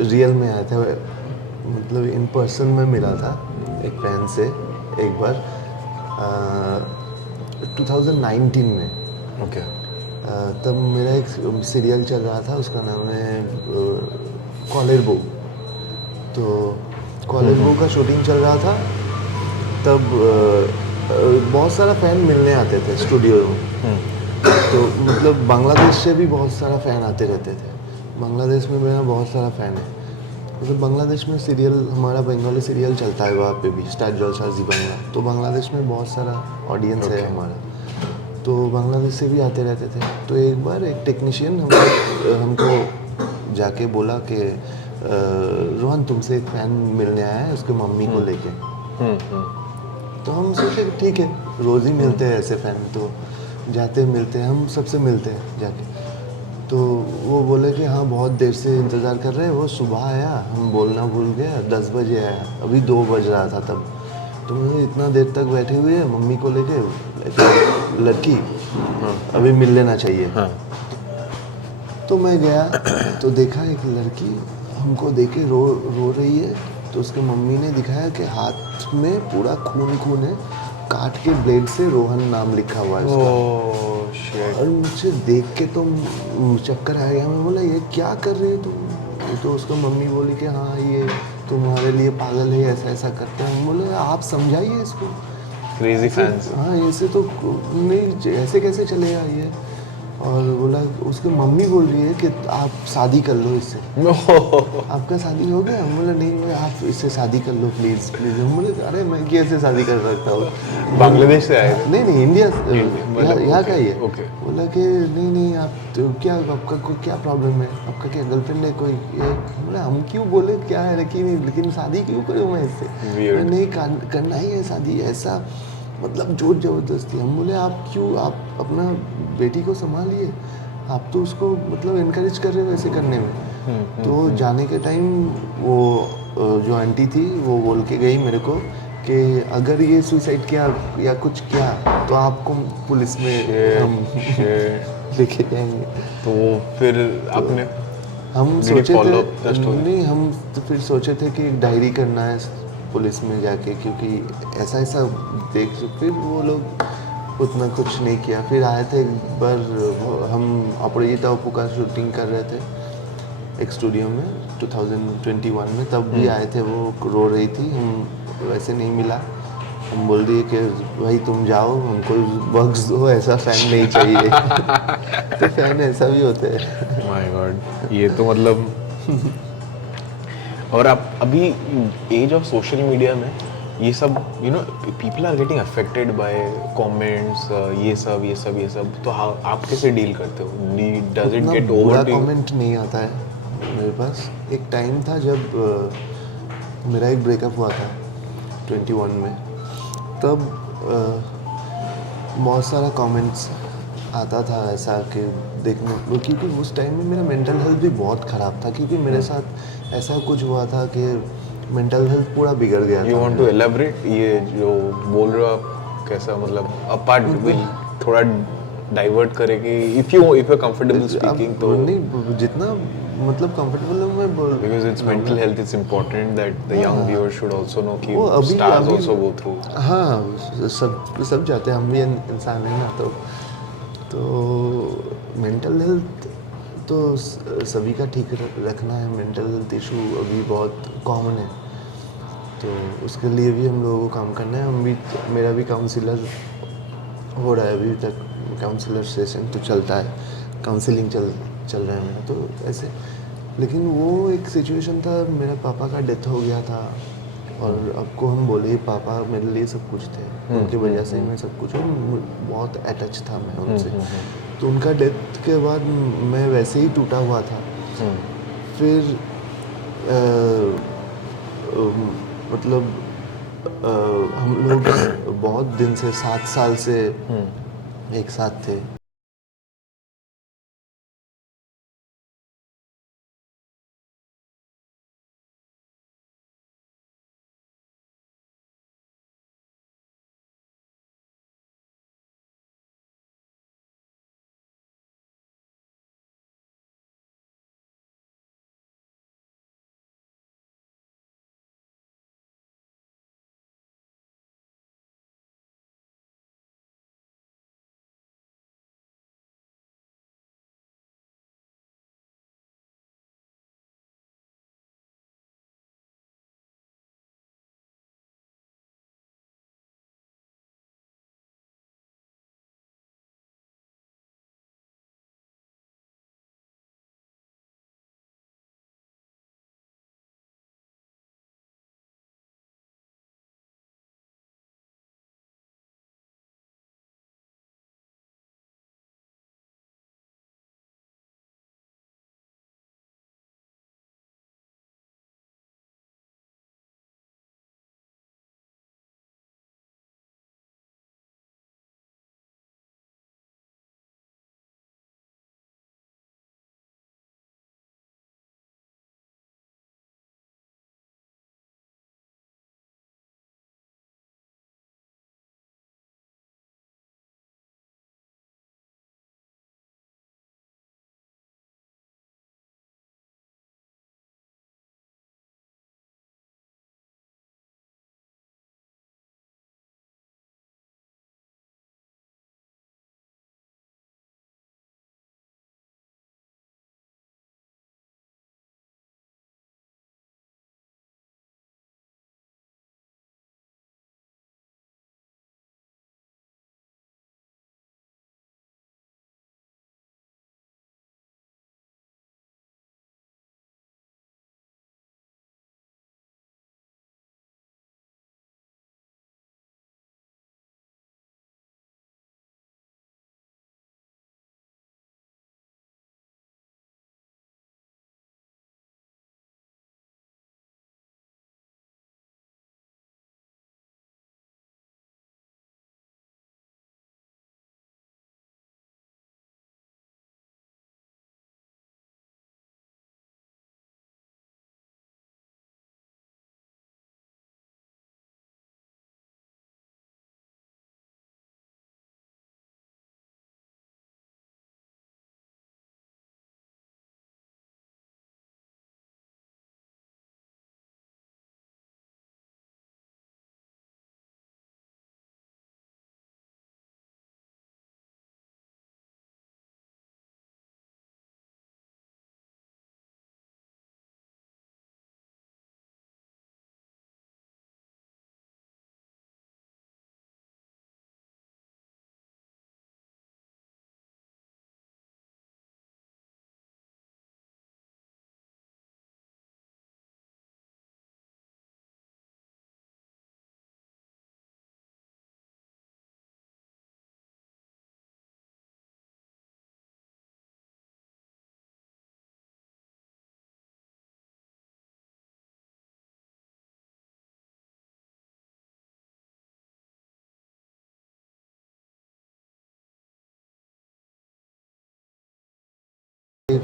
रियल में आया था, मतलब इन पर्सन में मिला था एक फैन से एक बार 2019 में। ओके, तब मेरा एक सीरियल चल रहा था, उसका नाम है कॉलेरबो। तो कॉलेरबो का शूटिंग चल रहा था, तब बहुत सारा फ़ैन मिलने आते थे स्टूडियो में। तो मतलब बांग्लादेश से भी बहुत सारा फ़ैन आते रहते थे। बांग्लादेश में मेरा बहुत सारा फ़ैन है, मतलब बांग्लादेश में सीरियल, हमारा बंगाली सीरियल चलता है वहाँ पे भी, स्टार जलसा जी बांग्ला। तो बांग्लादेश में बहुत सारा ऑडियंस है हमारा, तो बांग्लादेश से भी आते रहते थे। तो एक बार एक टेक्नीशियन हमको जाके बोला कि रोहन तुमसे एक फ़ैन मिलने आया है, उसके मम्मी को लेके। तो हम सोचे कि ठीक है, रोज़ ही मिलते हैं ऐसे फ़ैन, तो जाते मिलते हैं, हम सबसे मिलते हैं जाके। तो वो बोले कि हाँ बहुत देर से इंतज़ार कर रहे हैं, वो सुबह आया, हम बोलना भूल गया, 10 बजे आया, अभी 2 बज रहा था तब। तो मैं इतना देर तक बैठे हुए हैं मम्मी को लेके, लड़की अभी मिल लेना चाहिए। हाँ, तो मैं गया तो देखा एक लड़की हमको देखे रो रही है। तो उसके मम्मी ने दिखाया कि हाथ में पूरा खून खून है, काट के ब्लेड से रोहन नाम लिखा हुआ है उसका। ओह शिट, और मुझे देख के तो चक्कर आ गया। मैं बोला ये क्या कर रही हो तुम? तो उसका मम्मी बोली कि हाँ ये तुम्हारे लिए पागल है, ऐसा ऐसा करते हैं। हम बोले आप समझाइए इसको, क्रेजी फैंस। हाँ ऐसे तो नहीं, ऐसे कैसे चलेगा ये। और बोला, उसकी मम्मी बोल रही है कि आप शादी कर लो इससे, आपका शादी हो गया? हम बोले नहीं, बोले आप इससे शादी कर लो प्लीज़ प्लीज़। हम बोले अरे मैं कैसे शादी कर सकता हूँ? बांग्लादेश से आए थे? नहीं नहीं, इंडिया मतलब यहाँ का ही है। ओके। बोला कि नहीं नहीं आप तो क्या, आपका कोई क्या प्रॉब्लम है, आपका क्या गर्लफ्रेंड है कोई? बोला हम क्यों बोले क्या है, लेकिन शादी क्यों करूँ मैं इससे? Weird. नहीं करना ही है शादी, ऐसा मतलब जोर जबरदस्ती। हम बोले आप क्यों, आप अपना बेटी को संभालिए, आप तो उसको मतलब इनकरेज कर रहे हो ऐसे करने में। तो जाने के टाइम वो जो आंटी थी वो बोल के गई मेरे को कि अगर ये सुसाइड किया या कुछ किया तो आपको पुलिस में हम लेके जाएंगे। तो फिर आपने हम Did you सोचे follow थे, up the story? नहीं हम तो फिर सोचे थे कि एक डायरी करना है पुलिस में जाके, क्योंकि ऐसा ऐसा देख। फिर वो लोग उतना कुछ नहीं किया। फिर आए थे एक बार, हम अपराजिता ओप्पो का शूटिंग कर रहे थे एक स्टूडियो में 2021 में, तब भी आए थे। वो रो रही थी, हम वैसे नहीं मिला। हम बोल दिए कि भाई तुम जाओ, हमको बग्स दो, ऐसा फ़ैन नहीं चाहिए। तो फ़ैन ऐसा भी होता है। माय गॉड, ये तो मतलब और आप अभी एज ऑफ सोशल मीडिया में ये सब you know people are getting affected by comments, ये सब तो आप कैसे डील करते हो? डज इट उतना गेट बुरा ओवर टू? कमेंट नहीं आता है मेरे पास। एक टाइम था जब मेरा एक ब्रेकअप हुआ था 21 में, तब बहुत सारा कमेंट्स आता था ऐसा कि देखने, क्योंकि उस टाइम में मेरा मेंटल हेल्थ भी बहुत ख़राब था, क्योंकि मेरे साथ ऐसा कुछ हुआ था कि मेंटल हेल्थ पूरा बिगड़ गया यू था। वांट टू एलैबोरेट ये जो बोल रहे हो आप, कैसा मतलब अपार्ट विल थोड़ा डाइवर्ट करे कि इफ यू कंफर्टेबल स्पीकिंग तो नहीं, जितना मतलब कंफर्टेबल हूँ मैं बोल, because it's mental health is important that the young viewer should also know कि वो अभी स्टार्स अभी आल्सो गो थ्रू। हाँ, सब जाते हैं, हम भी इंसान हैं ना, तो मेंटल हेल्थ तो सभी का ठीक रखना है। मेंटल हेल्थ इशू अभी बहुत कॉमन है, तो उसके लिए भी हम लोगों को काम करना है। हम भी, मेरा भी काउंसलर हो रहा है अभी तक, काउंसलर सेशन तो चलता है, काउंसलिंग चल रहा है मेरा तो ऐसे। लेकिन वो एक सिचुएशन था, मेरे पापा का डेथ हो गया था, और आपको हम बोले पापा मेरे लिए सब कुछ थे, उनकी वजह से मैं सब कुछ हूँ, बहुत अटैच था मैं उनसे। तो उनका डेथ के बाद मैं वैसे ही टूटा हुआ था। फिर मतलब हम लोग बहुत दिन से 7 साल से एक साथ थे।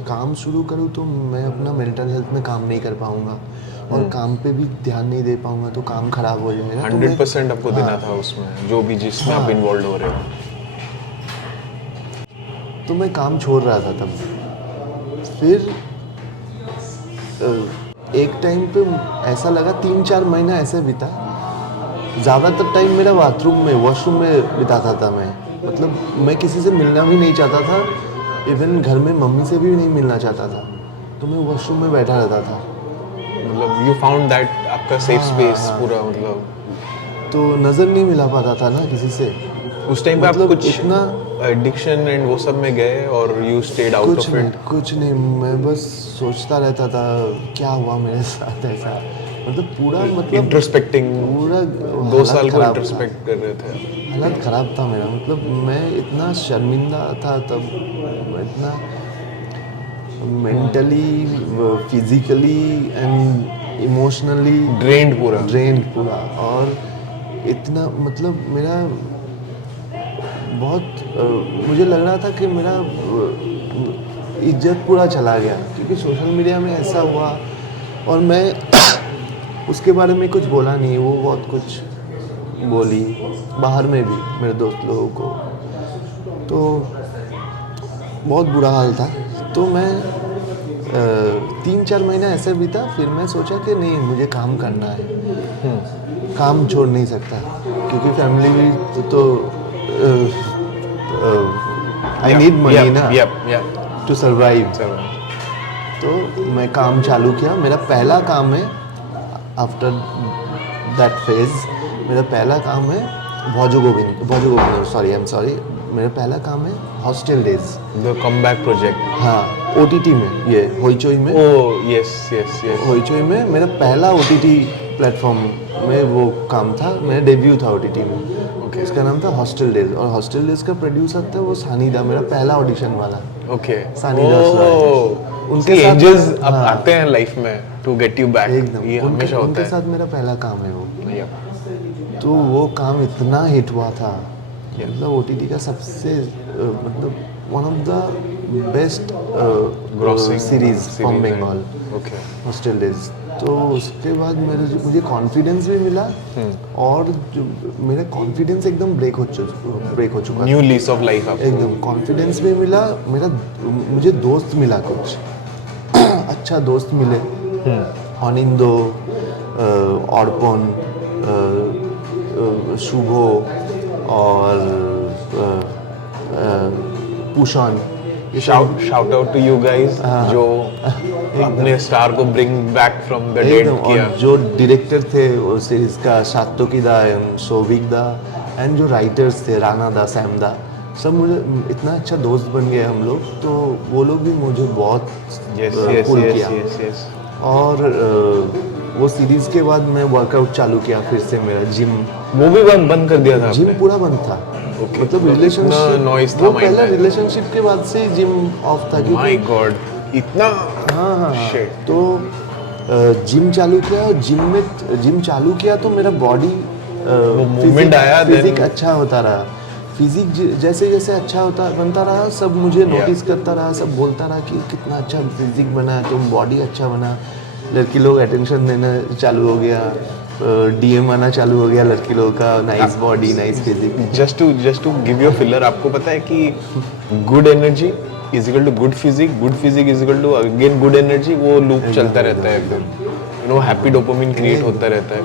काम शुरू करूँ तो मैं अपना मेंटल हेल्थ में काम नहीं कर पाऊँगा, और काम पे भी ध्यान नहीं दे पाऊँगा, तो काम खराब हो जाएगा। तो 100% आपको देना था उसमें, जो भी जिसमें आप इन्वॉल्व हो रहे हो। तो मैं काम छोड़ रहा था तब। फिर एक टाइम पे ऐसा लगा 3-4 महीना ऐसे बीता, ज़्यादातर टाइम मेरा बाथरूम में, वॉशरूम में बिताता था मैं। मतलब मैं किसी से मिलना भी नहीं चाहता था, इवन घर में मम्मी से भी नहीं मिलना चाहता था, तो मैं वॉशरूम में बैठा रहता था। मतलब यू फाउंड दैट आपका सेफ स्पेस पूरा, मतलब तो नज़र नहीं मिला पाता था ना किसी से। उस टाइम पे आप मतलब कुछ इतना एडिक्शन एंड वो सब में गए और you stayed out of it? कुछ नहीं, मैं बस सोचता रहता था क्या हुआ मेरे साथ ऐसा। मतलब पूरा मतलब इंट्रोस्पेक्टिंग, पूरा 2 साल को खराब था। इंट्रोस्पेक्ट कर रहे थे। हालत ख़राब था मेरा। मतलब मैं इतना शर्मिंदा था तब, इतना mentally, physically and emotionally drained पूरा। पूरा। और इतना मतलब मेरा बहुत मुझे लग रहा था कि मेरा इज्जत पूरा चला गया, क्योंकि सोशल मीडिया में ऐसा हुआ। और मैं उसके बारे में कुछ बोला नहीं, वो बहुत कुछ बोली बाहर में भी मेरे दोस्त लोगों को, तो बहुत बुरा हाल था। तो मैं 3-4 महीना ऐसे बीता। फिर मैं सोचा कि नहीं, मुझे काम करना है, काम छोड़ नहीं सकता, क्योंकि फैमिली भी तो आई नीड मनी ना टू सर्वाइव। तो मैं काम चालू किया। मेरा पहला काम है आफ्टर दैट फेज, मेरा पहला काम है Bhojo Gobindo, sorry I am sorry, मेरा पहला काम है hostel days, the comeback project. हाँ, ओटीटी में, ये होइचोई में। Oh yes yes yes. Hoichoi में मेरा पहला ओटीटी प्लेटफॉर्म में वो काम था, मेरा डेब्यू था ओटीटी में। Okay. इसका नाम था हॉस्टल डेज, और हॉस्टल डेज का प्रोड्यूसर था वो सानिदा, मेरा पहला ऑडिशन वाला। ओके। सानिदा उनके एजेस अब आते हैं लाइफ में टू गेट यू बैक, एकदम ये हमेशा होता उनके है। साथ मेरा पहला काम है वो। Yep. तो वो काम इतना हिट हुआ था, मतलब ओटीटी का सबसे मतलब one of the best Grossing series from series है। बंगाल, Okay. Hostel days. तो उसके बाद मुझे कॉन्फिडेंस भी मिला, और जो मेरा कॉन्फिडेंस एकदम ब्रेक हो चुका न्यू लीस ऑफ लाइफ आपको। एकदम कॉन्फिडेंस भी मिला। मुझे दोस्त मिला कुछ अच्छा दोस्त मिले, अनिंदो, अर्पण, शुभो और Pushan. Shout out to you guys जो अपने स्टार को bring back from the dead एकदम। किया। और जो डायरेक्टर थे वो सीरीज का, सात्विकी दा एंड शोभिक दा, एंड जो राइटर्स थे राणा दा, सैम दा, सब मुझे इतना अच्छा दोस्त बन गए हम लोग। तो वो लोग भी मुझे बहुत पुल किया। yes. और वो सीरीज के बाद मैं वर्कआउट चालू किया फिर से, मेरा जिम। वो भी बंद कर दिया था जिम आपने? पूरा बंद था। Okay. मतलब इतना रिलेशनशिप, noise था वो mind पहला में। रिलेशनशिप के बाद से जिम ऑफ था, माय गॉड, इतना हाँ। Shit. तो जिम चालू किया, जिम चालू किया तो मेरा बॉडी movement आया, फिजिक then- अच्छा होता रहा। फिजिक जैसे जैसे अच्छा बनता रहा, सब मुझे नोटिस करता रहा, सब बोलता रहा कि कितना अच्छा फिजिक बना, तुम बॉडी अच्छा बना। लड़की लोग अटेंशन देना चालू हो गया, डीएम आना चालू हो गया लड़की लोगों का, nice body, nice physique. Just to give you filler, आपको पता है कि good energy is equal to good physique is equal to again good energy, वो लूप चलता रहता है एकदम, you know, happy dopamine create होता रहता है।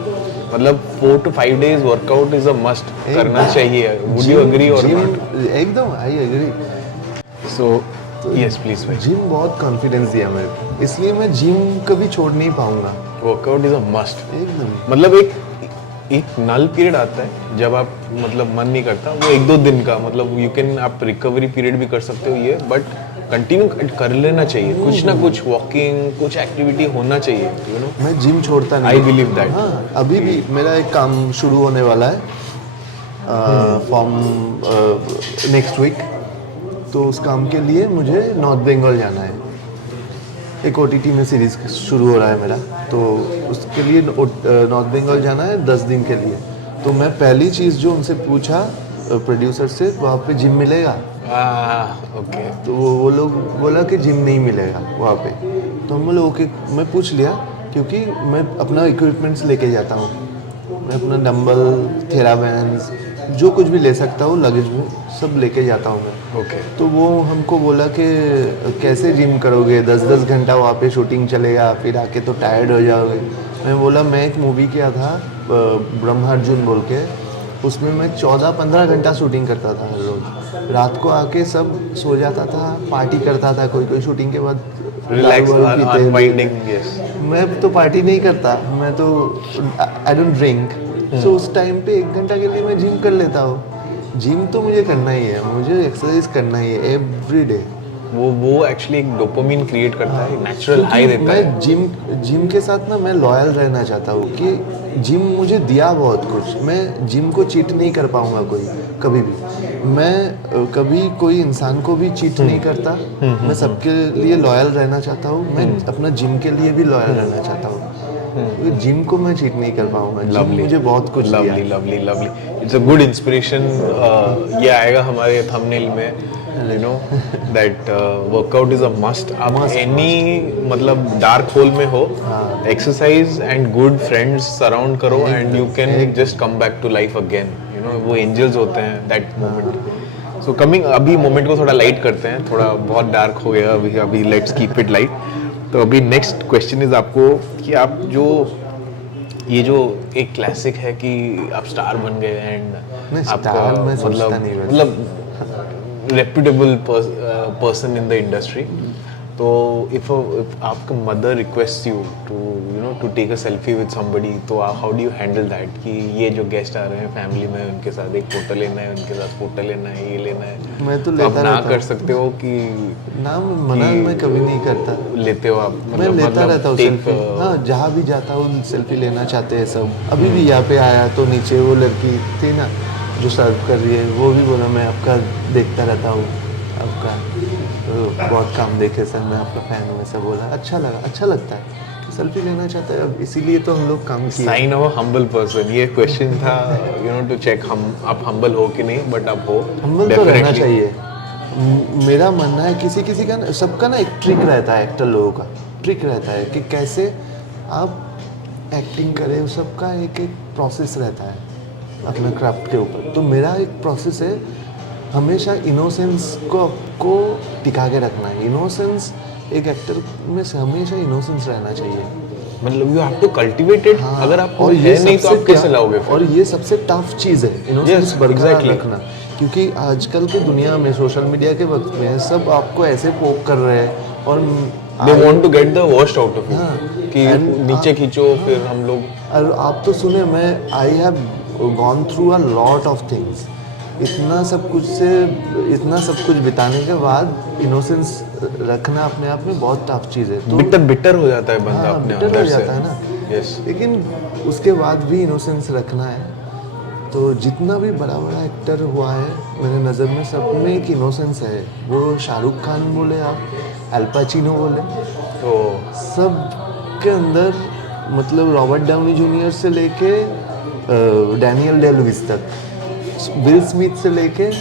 मतलब 4 to 5 days workout is a must, करना चाहिए। वुड यू एग्री और नॉट? एकदम I agree. So yes please भाई। जिम बहुत कॉन्फिडेंस दिया मेरे को, इसलिए मैं जिम कभी छोड़ नहीं पाऊंगा। Workout is a must. एकदम मतलब एक नल पीरियड आता है जब आप मतलब मन नहीं करता, वो 1-2 दिन का, मतलब यू कैन, आप रिकवरी पीरियड भी कर सकते हो ये, बट कंटिन्यू कर लेना चाहिए, कुछ ना कुछ वॉकिंग, कुछ एक्टिविटी होना चाहिए, यू नो। मैं जिम छोड़ता नहीं। I believe that. हाँ, अभी भी मेरा एक काम शुरू होने वाला है फ्रॉम नेक्स्ट वीक। तो उस काम के लिए मुझे नॉर्थ बंगाल जाना है। एक ओटीटी में सीरीज शुरू हो रहा है मेरा, तो उसके लिए नॉर्थ बंगाल जाना है 10 दिन के लिए। तो मैं पहली चीज़ जो उनसे पूछा प्रोड्यूसर से, वहाँ पे जिम मिलेगा? ओके। तो वो लोग बोला कि जिम नहीं मिलेगा वहाँ पे। तो हम बोले ओके। मैं पूछ लिया, क्योंकि मैं अपना इक्विपमेंट्स लेके जाता हूँ, मैं अपना डंबल, थेराबैंड्स, जो कुछ भी ले सकता हूँ लगेज में सब लेके जाता हूँ मैं। ओके तो वो हमको बोला कि कैसे जिम करोगे, 10-10 घंटा वहाँ पे शूटिंग चलेगा, फिर आके तो टायर्ड हो जाओगे। मैं बोला मैं एक मूवी किया था ब्रह्मार्जुन बोल के, उसमें मैं 14-15 घंटा शूटिंग करता था हर रोज़। रात को आके सब सो जाता था, पार्टी करता था, कोई कोई शूटिंग के बाद रिलैक्स दारू वारू पीते अनवाइंडिंग यस मैं तो पार्टी नहीं करता, मैं तो आई डोंट ड्रिंक। सो उस टाइम पे 1 घंटा के लिए मैं जिम कर लेता हूँ। जिम तो मुझे करना ही है, मुझे एक्सरसाइज करना ही है एवरी डे। वो एक्चुअली एक डोपामिन क्रिएट करता है, नेचुरल हाई देता मैं है। जिम के साथ ना मैं लॉयल रहना चाहता हूँ कि जिम मुझे दिया बहुत कुछ। मैं जिम को चीट नहीं कर पाऊँगा कोई कभी भी। मैं कभी कोई इंसान को भी चीट नहीं करता। मैं सबके लिए लॉयल रहना चाहता हूँ। मैं अपना जिम के लिए भी लॉयल रहना चाहता हूँ। जिम को मैं चीट नहीं कर पाऊँगा। जिम मुझे बहुत कुछ दिया लवली है। Lovely lovely it's a good inspiration. ये आएगा हमारे थंबनेल में, you know that workout is a must. आप एनी मतलब डार्क होल में हो, exercise and good friends surround करो and you can just come back to life again. You know वो एंजल्स होते हैं दैट मोमेंट। सो कमिंग अभी मोमेंट को थोड़ा लाइट करते हैं, थोड़ा बहुत डार्क हो गया अभी लेट्स कीप इट लाइट। तो अभी नेक्स्ट क्वेश्चन इज आपको कि आप जो ये जो एक क्लासिक है कि आप स्टार बन गए एंड नहीं, आपका स्टार मैं सोचता नहीं वैसे। मतलब reputable person in the industry. तो इफ आपका mother request you to take a selfie with somebody, तो how do you handle that कि ये जो गेस्ट आ रहे हैं फैमिली में, उनके साथ एक फोटो लेना है, उनके साथ फोटो लेना है, ये लेना है, मैं तो आप लेता ना रहता कर हूँ। सकते हो कि ना मना मैं कभी नहीं करता। लेते हो आप मैं लेता रहता हूँ take, सेल्फी। हाँ, जहाँ भी जाता हूँ सेल्फी लेना चाहते हैं सब। अभी भी यहाँ पे आया तो नीचे वो लड़की थी ना जो सर्व कर रही है, वो भी बोला मैं आपका देखता रहता हूँ, आपका बहुत काम देखे सर, मैं आपका फ़ैन हूँ। ऐसा बोला, अच्छा लगा, अच्छा लगता है। सेल्फी लेना चाहता है, अब इसीलिए तो हम लोग काम किए। Sign of a humble person. ये क्वेश्चन था टू चेक हम आप हम्बल हो कि नहीं, बट आप हो। हम्बल तो रहना चाहिए। मेरा मानना है किसी किसी का ना, सबका ना एक ट्रिक रहता है, एक्टर लोगों का ट्रिक रहता है कि कैसे आप एक्टिंग करें। सबका एक एक प्रोसेस रहता है अपना क्राफ्ट के ऊपर। तो मेरा एक प्रोसेस है, हमेशा इनोसेंस को आपको टिका के रखना है। इनोसेंस एक एक्टर में से हमेशा इनोसेंस रहना चाहिए। मतलब you have to cultivate it. हाँ, अगर आपको और है नहीं तो सबसे आप कैसे क्या- लाओगे फिर? और ये सबसे टफ चीज़ है, इनोसेंस Yes, बरकरार exactly. रखना। क्योंकि आजकल की दुनिया में, सोशल मीडिया के वक्त में, सब आपको ऐसे पोक कर रहे हैं और they want to get the worst out of you हाँ, कि and नीचे खींचो, फिर हम लोग और आप तो सुने, मैं I have gone through a lot of things. इतना सब कुछ बिताने के बाद इनोसेंस रखना अपने आप में बहुत टफ चीज़ है। तो बिटर हो जाता है बंदा हाँ, अपने bitter अंदर हो से। जाता है ना। यस लेकिन उसके बाद भी इनोसेंस रखना है। तो जितना भी बड़ा बड़ा एक्टर हुआ है मेरे नज़र में, सब में एक इनोसेंस है। वो शाहरुख खान बोले, आप अल पाचिनो बोले, तो सब के अंदर, मतलब रॉबर्ट डाउनी जूनियर से लेके डैनियल डे लुइस तक, विल स्मिथ से लेके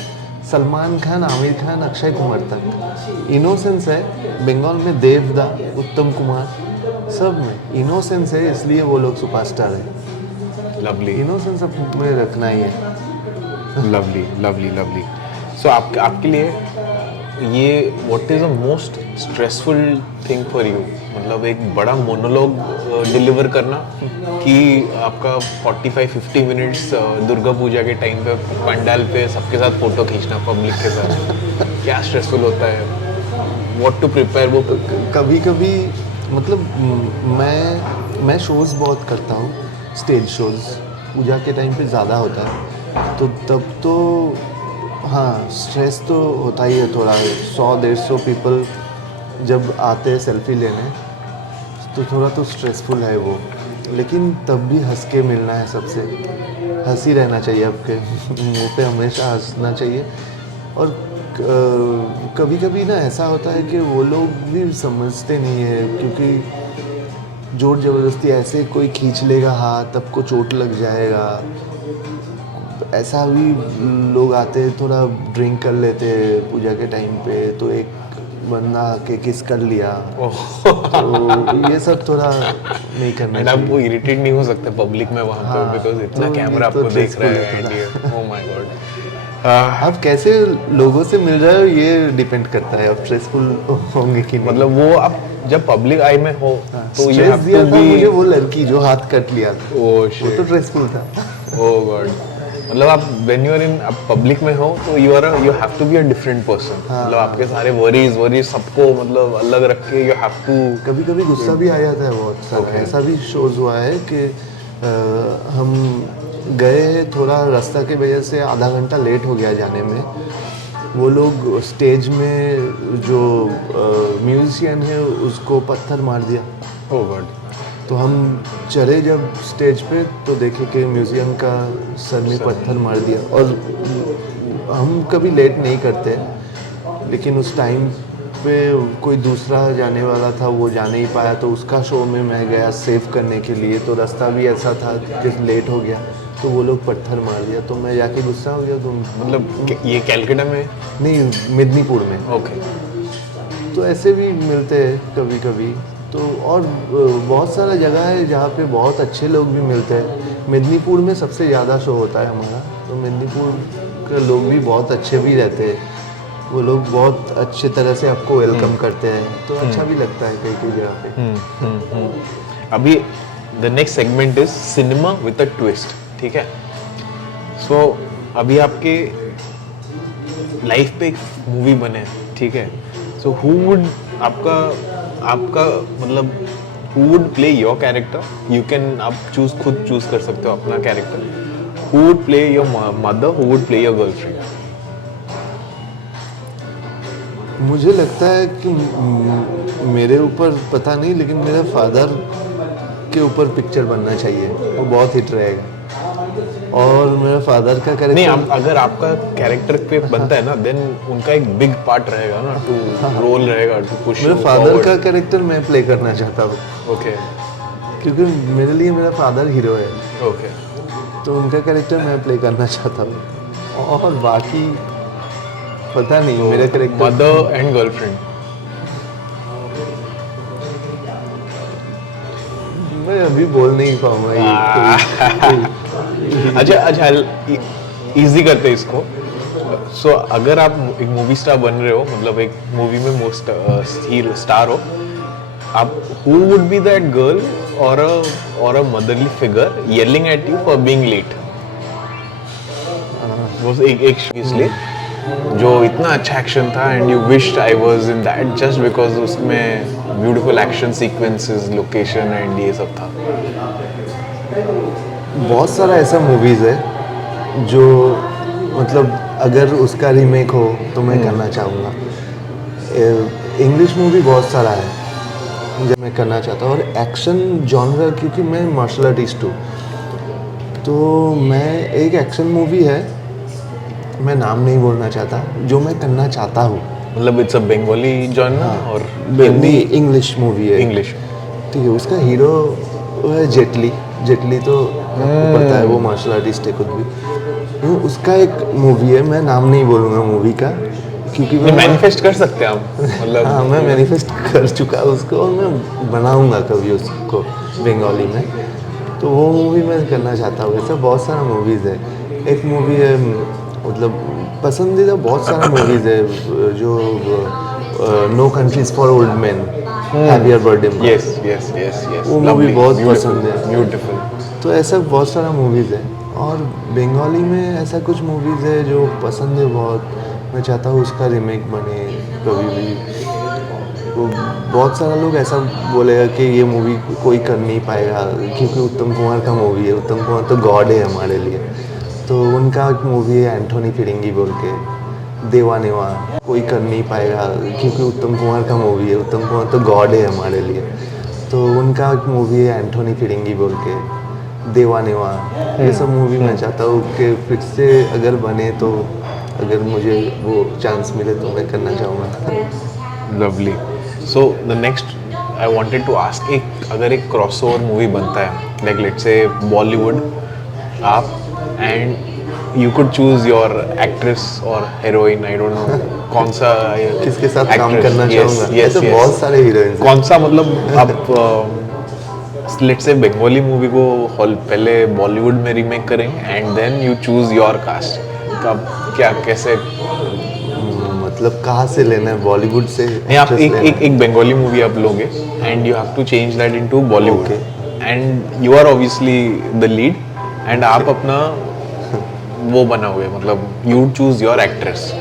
सलमान खान, आमिर खान, अक्षय कुमार तक इनोसेंस है। बंगाल में देवदा, उत्तम कुमार, सब में इनोसेंस है, इसलिए वो लोग सुपरस्टार है। लवली इनोसेंस अपने रखना ही है। Lovely lovely lovely. सो आपके लिए ये what is the most stressful thing for you? मतलब एक बड़ा मोनोलॉग डिलीवर करना कि आपका 45-50 मिनट्स दुर्गा पूजा के टाइम पे पंडाल पे सबके साथ फोटो खींचना पब्लिक के साथ, क्या स्ट्रेसफुल होता है? व्हाट टू प्रिपेयर वो? कभी कभी मतलब मैं शोज़ बहुत करता हूँ, स्टेज शोज़ पूजा के टाइम पे ज़्यादा होता है। तो तब तो हाँ, स्ट्रेस तो होता ही है थोड़ा। 100-150 पीपल जब आते हैं सेल्फी लेने, तो थोड़ा तो स्ट्रेसफुल है वो। लेकिन तब भी हंस के मिलना है सबसे, हंसी रहना चाहिए आपके मुंह पे, हमेशा हंसना चाहिए। और कभी कभी ना ऐसा होता है कि वो लोग भी समझते नहीं है, क्योंकि जोर ज़बरदस्ती ऐसे कोई खींच लेगा हाथ, आपको चोट लग जाएगा। ऐसा भी लोग आते हैं, थोड़ा ड्रिंक कर लेते हैं पूजा के टाइम पे, तो एक बंदा आके किस कर लिया। तो ये सब थोड़ा नहीं करना एंड आप चाहिए। वो इरिटेट नहीं हो सकते पब्लिक में वहाँ पे, हाँ, बिकॉज इतना तो ये कैमरा तो आपको देख रहा stressful है है एंड ये ओह माय गॉड। आप कैसे लोगों से मिल रहे हो ये डिपेंड करता है, आप स्ट्रेसफुल होंगे कि नहीं। मतलब वो आप जब पब्लिक आई में हो तो यू स्ट्रेस हैव दिया टू था बी मुझे वो लड़की जो हाथ कट लिया था, ओ वो तो शिट, स्ट्रेसफुल था। Oh God. मतलब आप when you are in public में हो तो you have to be a different person. मतलब आपके सारे वरीज सबको मतलब अलग रख के यू हैव टू। कभी कभी गुस्सा भी आ जाता है बहुत सारा। Okay. ऐसा भी शोज हुआ है कि हम गए, थोड़ा रास्ता की वजह से आधा घंटा लेट हो गया जाने में। वो लोग स्टेज में जो म्यूजिशियन है उसको पत्थर मार दिया। ओ गॉड। तो हम चढ़े जब स्टेज पे तो देखे कि म्यूजियम का सर में पत्थर मार दिया। और हम कभी लेट नहीं करते, लेकिन उस टाइम पे कोई दूसरा जाने वाला था, वो जा नहीं पाया, तो उसका शो में मैं गया सेव करने के लिए। तो रास्ता भी ऐसा था कि लेट हो गया, तो वो लोग पत्थर मार दिया। तो मैं जाके गुस्सा हो गया। तुम मतलब ये कैलकाटा में? नहीं, मेदिनीपुर में। ओके। तो ऐसे भी मिलते हैं कभी कभी। तो और बहुत सारा जगह है जहाँ पे बहुत अच्छे लोग भी मिलते हैं। मेदिनीपुर में सबसे ज़्यादा शो होता है हमारा। तो मेदिनीपुर के लोग भी बहुत अच्छे भी रहते हैं। वो लोग बहुत अच्छे तरह से आपको वेलकम करते हैं, तो अच्छा भी लगता है कई कई जगह पे। अभी the next segment is cinema with a twist, ठीक है? सो अभी आपके लाइफ पे एक मूवी बने, ठीक है? सो हु वुड आपका मतलब who would play your character? You can आप खुद चूज कर सकते हो अपना character. Who would play your mother, who would play your girlfriend? मुझे लगता है कि मेरे ऊपर पता नहीं, लेकिन मेरे फादर के ऊपर पिक्चर बनना चाहिए, वो बहुत हिट रहेगा। और मेरे फादर का नहीं, कैरेक्टर, अगर आपका कैरेक्टर पे बनता है ना, देन उनका एक बिग पार्ट रहेगा ना, टू रोल रहेगा टू पुश मेरे फादर का कैरेक्टर मैं प्ले करना चाहता हूँ, ओके क्योंकि मेरे लिए मेरा फादर हीरो है। ओके। तो उनका कैरेक्टर मैं प्ले करना चाहता हूँ। और बाकी पता नहीं मेरा कैरेक्टर। Mother and girlfriend? मैं अभी बोल नहीं पाऊंगा ये अच्छा, इजी करते इसको। सो अगर आप एक मूवी स्टार बन रहे हो, मतलब एक मूवी में मोस्ट स्टार हो, आप who would be that girl और a motherly figure yelling at you for being late? वो एक इसलिए जो इतना अच्छा एक्शन था and you wished I was in that just because उसमें beautiful action sequences, location and ये सब था। बहुत सारा ऐसा मूवीज़ है जो मतलब अगर उसका रीमेक हो तो मैं करना चाहूँगा। इंग्लिश मूवी बहुत सारा है जो मैं करना चाहता हूँ। और एक्शन जॉनर, क्योंकि मैं मार्शल आर्टिस्ट हूँ, तो मैं एक एक्शन मूवी है, मैं नाम नहीं बोलना चाहता, जो मैं करना चाहता हूँ। मतलब इट्स अ बंगाली जॉनर और नहीं, इंग्लिश मूवी है। इंग्लिश? ठीक है, उसका हीरो है जेटली तो आपको पता है, वो मार्शल आर्टिस्ट है खुद भी। लेकिन उसका एक मूवी है, मैं नाम नहीं बोलूँगा मूवी का, क्योंकि मैं मैनिफेस्ट कर सकते हैं आप, मतलब हाँ, मैं मैनिफेस्ट कर चुका उसको और मैं बनाऊँगा कभी उसको बंगाली में। तो वो मूवी मैं करना चाहता हूँ। ऐसा बहुत सारा मूवीज़ है। एक मूवी है, मतलब पसंदीदा बहुत सारा मूवीज़ है जो no countries for old man, happier birthday. Yes yes yes yes, वो मूवी बहुत पसंद है। ब्यूटीफुल। तो ऐसा बहुत सारा मूवीज़ है। और बंगाली में ऐसा कुछ मूवीज़ है जो पसंद है बहुत, मैं चाहता हूँ उसका रीमेक बने कभी भी। तो बहुत सारा लोग ऐसा बोलेगा कि ये मूवी कोई कर नहीं पाएगा क्योंकि उत्तम कुमार का मूवी है। उत्तम कुमार तो गॉड है हमारे लिए। तो उनका एक मूवी है एंथोनी फिरिंगी बोल के, देवा नेवा, कोई कर नहीं पाएगा क्योंकि उत्तम कुमार का मूवी है। उत्तम कुमार तो गॉड है हमारे लिए। तो उनका एक मूवी है एंथोनी फिरिंगी बोल के, देवा नेवा। ये सब मूवी मैं चाहता हूँ कि फिर से अगर बने, तो अगर मुझे वो चांस मिले तो मैं करना चाहूँगा। Lovely. So the next I wanted to ask, एक अगर एक क्रॉसओवर मूवी बनता है, लाइक लेट्स से बॉलीवुड, आप and you could choose your actress और हीरोइन, आई डोंट नो कौन सा किसके साथ काम actress, करना yes, चाहूँगा? yes, ऐसे yes. बहुत सारे हीरोइंस। कौन सा, मतलब आप लेट्स से बंगाली मूवी को पहले बॉलीवुड में रीमेक करेंगे and then you choose your cast, कब क्या कैसे? मतलब कहाँ से लेना है, बॉलीवुड से? नहीं, आप actress एक लेना एक एक बंगाली मूवी आप लोगे and you have to change that into Bollywood Okay. And you are obviously the lead and आप अपना वो बनाओगे, मतलब यू चूज योर एक्ट्रेस,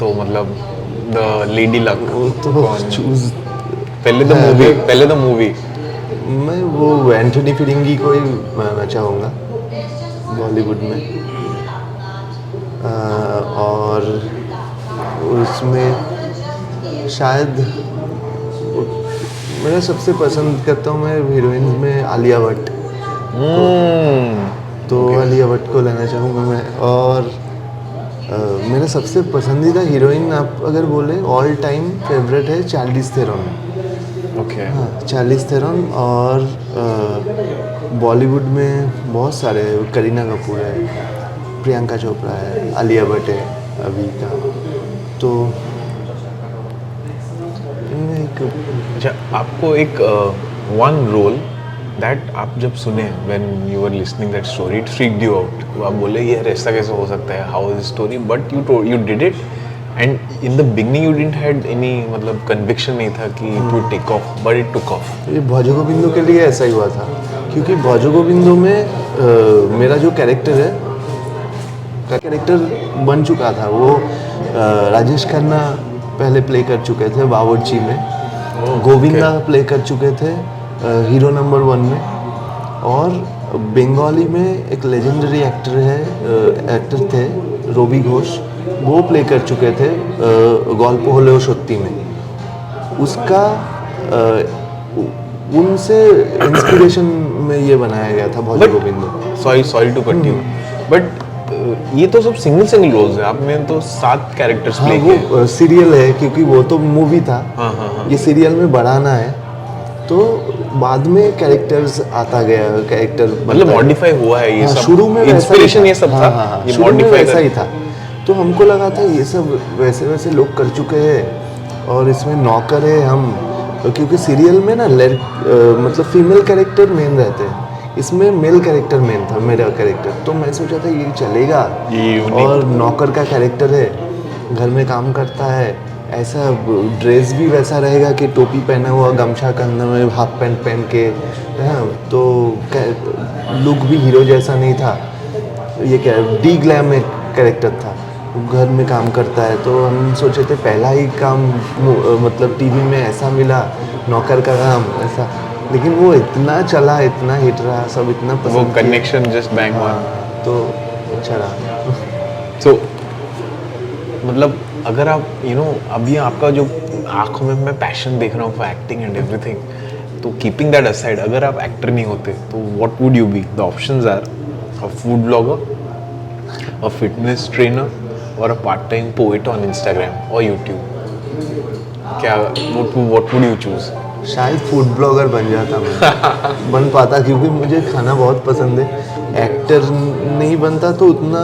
तो मतलब द लेडी लक वो तो चूज, पहले द मूवी। मैं वो एंथोनी फिरिंगी को ही बनाना चाहूँगा बॉलीवुड में। और उसमें शायद मेरा सबसे पसंद करता हूँ मैं हीरोइंस में आलिया भट्ट, तो आलिया भट्ट को लेना चाहूँगा मैं। और मेरा सबसे पसंदीदा हीरोइन आप अगर बोले ऑल टाइम फेवरेट है चार्लिस थेरॉन। ओके। हाँ, चार्लिस थेरॉन। और बॉलीवुड में बहुत सारे, करीना कपूर है, प्रियंका चोपड़ा है, आलिया भट्ट है अभी का, तो इनमें एक अच्छा, आपको एक वन रोल दैट आप जब सुने when you were listening that story it freaked you out, तो आप बोले यार ऐसा कैसे हो सकता है, how is story, but you did it and in the beginning you didn't had any मतलब कन्विक्शन नहीं था कि it would take off, but it took off. ये भोजो गोविंदो के लिए ऐसा ही हुआ था, क्योंकि भोजो गोविंदो में मेरा जो कैरेक्टर है, कैरेक्टर बन चुका था। वो राजेश खन्ना पहले प्ले कर चुके थे बावर्ची में, गोविंदा प्ले कर चुके थे हीरो नंबर 1 में, और बंगाली में एक लेजेंडरी एक्टर थे रवि घोष, वो प्ले कर चुके थे गल्प होलेओ सत्ती में। उसका उनसे इंस्पिरेशन में ये बनाया गया था Bhojo Gobindo. Sorry to cut you, but ये तो सब सिंगल रोल्स है, आपने तो 7 कैरेक्टर्स हाँ, प्ले किए। वो सीरियल है, क्योंकि वो तो मूवी था। हाँ। ये सीरियल में बढ़ाना है, तो बाद में कैरेक्टर्स आता गया, कैरेक्टर मतलब मॉडिफाई हुआ है ये हाँ, सब, शुरू में इंस्पिरेशन ये सब था, ये शुरू में मॉडिफाई वैसा ही था। तो हमको लगा था ये सब वैसे वैसे लोग कर चुके हैं और इसमें नौकर है हम, क्योंकि सीरियल में ना मतलब फीमेल कैरेक्टर मेन रहते हैं, इसमें मेल कैरेक्टर मेन था मेरा कैरेक्टर, तो मैं सोचा था ये चलेगा। और नौकर का कैरेक्टर है, घर में काम करता है, ऐसा ड्रेस भी वैसा रहेगा कि टोपी पहना हुआ, गमछा कंधे में, हाफ पैंट पहन के, है, तो लुक भी हीरो जैसा नहीं था। ये क्या डी ग्लैम एक कैरेक्टर था, घर में काम करता है। तो हम सोचे थे पहला ही काम मतलब टीवी में ऐसा मिला, नौकर का काम ऐसा, लेकिन वो इतना चला, इतना हिट रहा, सब इतना वो पसंद किए। Connection just bang on. तो अच्छा रहा। सो मतलब अगर आप अभी आपका जो आंखों में मैं पैशन देख रहा हूँ फॉर एक्टिंग एंड एवरीथिंग, तो कीपिंग दैट असाइड, अगर आप एक्टर नहीं होते तो what would you be? The options are a food blogger, a fitness trainer, और a part time poet on Instagram और यूट्यूब। क्या व्हाट वुड यू चूज? शायद फूड ब्लॉगर बन जाता मैं बन पाता, क्योंकि मुझे खाना बहुत पसंद है। एक्टर नहीं बनता तो उतना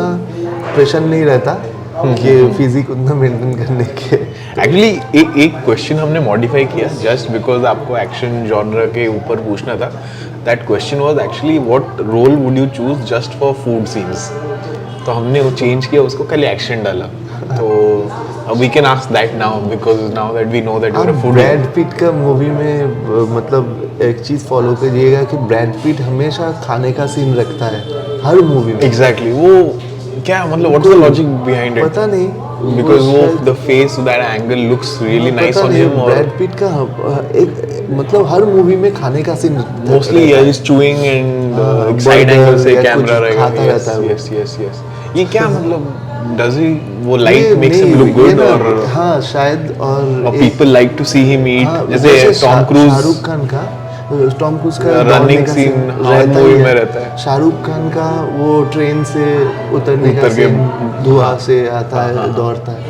प्रेशर नहीं रहता कि फिजिक उतना मेंटेन करने के। एक्चुअली एक क्वेश्चन हमने मॉडिफाई किया जस्ट बिकॉज आपको एक्शन जॉनर के ऊपर पूछना था। That question was actually what role would you choose just for food scenes, तो हमने वो चेंज किया, उसको खाली एक्शन डाला। तो we can ask that now because now that we know that you are a food. Brad Pitt का मूवी में मतलब एक चीज़ फॉलो करिएगा कि ब्रैड पिट हमेशा खाने का सीन रखता है हर मूवी में। एग्जैक्टली, वो क्या मतलब what's the logic behind it? पता नहीं, बिकॉज वो the face that angle looks really nice on him. और ब्रैड पिट का एक मतलब हर मूवी में खाने का सीन मोस्टली ही is chewing and side angle से कैमरा रहेगा। खाता रहता है। यस ये क्या मतलब डज ही वो light makes him look good और हाँ शायद, और people like to see him eat, जैसे टॉम क्रूज टॉम क्रूज का रनिंग सीन हर मूवी में रहता है। शाहरुख खान का वो ट्रेन से उतरने का सीन, धुआं से आता है, दौड़ता है,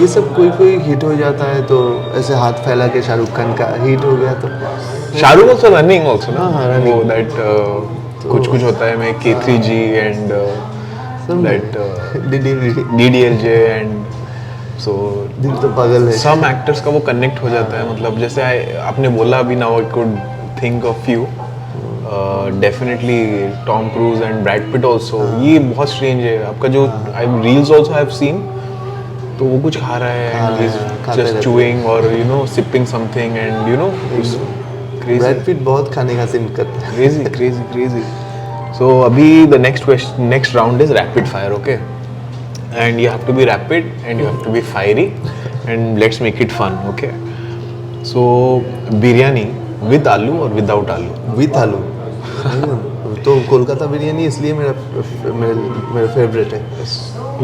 ये सब कोई हिट हो जाता है, तो ऐसे हाथ फैला के शाहरुख खान का हिट हो गया। तो शाहरुख आल्सो रनिंग आल्सो ना, हाँ, running। वो दैट कुछ होता है में K3G and that DDLJ and so दिल तो पागल है। सम एक्टर्स का वो कनेक्ट हो जाता है, मतलब जैसे आपने बोला अभी, now I could think of few definitely Tom cruise and Brad pit also, ये बहुत स्ट्रेंज है आपका जो आई रील्स ऑल्सो हैव सीन, तो वो कुछ खा रहा है खाते जस्ट रहते चूइंग और you know sipping something and you know crazy Brad Pitt बहुत खाने का सीन करता है। Crazy crazy crazy. सो अभी the next round is rapid fire, okay, and you have to be rapid and you have to be fiery and let's make it fun, okay. So biryani with aloo और विदाउट आलू? विथ आलू। तो कोलकाता बिरयानी इसलिए मेरा फेवरेट है।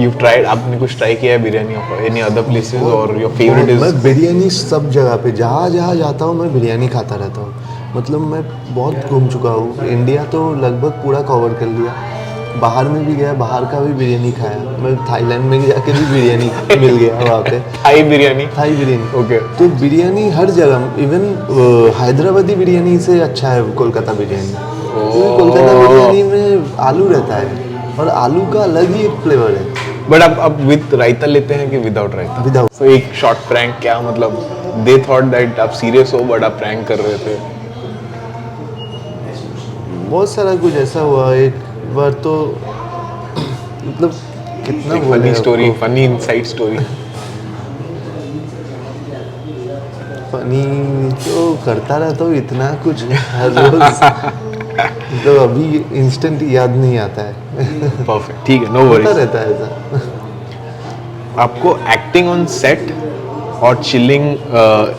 यू ट्राइड, आपने कुछ ट्राई किया है biryani of any other places और योर फेवरेट इज? मैं बिरयानी सब जगह पे जहाँ जहाँ जाता हूँ मैं बिरयानी खाता रहता हूँ। मतलब मैं बहुत घूम चुका हूँ, इंडिया तो लगभग पूरा कवर कर लिया, बाहर में भी गया, बाहर का भी बिरयानी खाया। मैं थाईलैंड में जाके भी बिरयानी मिल गया वहाँ पे, थाई बिरयानी। ओके। तो बिरयानी हर जगह, इवन हैदराबादी बिरयानी से अच्छा है कोलकाता बिरयानी, क्योंकि कोलकाता बिरयानी में आलू रहता है और आलू का अलग ही एक फ्लेवर है। बट आप विद रायता लेते हैं कि विदाउट रायता? विदाउट। सो एक शॉर्ट प्रैंक, क्या मतलब दे थॉट दैट आप सीरियस हो बट आप प्रैंक कर रहे थे? बहुत सारा कुछ ऐसा हुआ। एक बार तो मतलब कितना funny story, funny inside story. Funny तो करता रहता हूँ इतना कुछ हर रोज। मतलब अभी इंस्टेंट याद नहीं आता है। परफेक्ट, ठीक है, नो होता वरीज। रहता है ऐसा। आपको एक्टिंग ऑन सेट और चिलिंग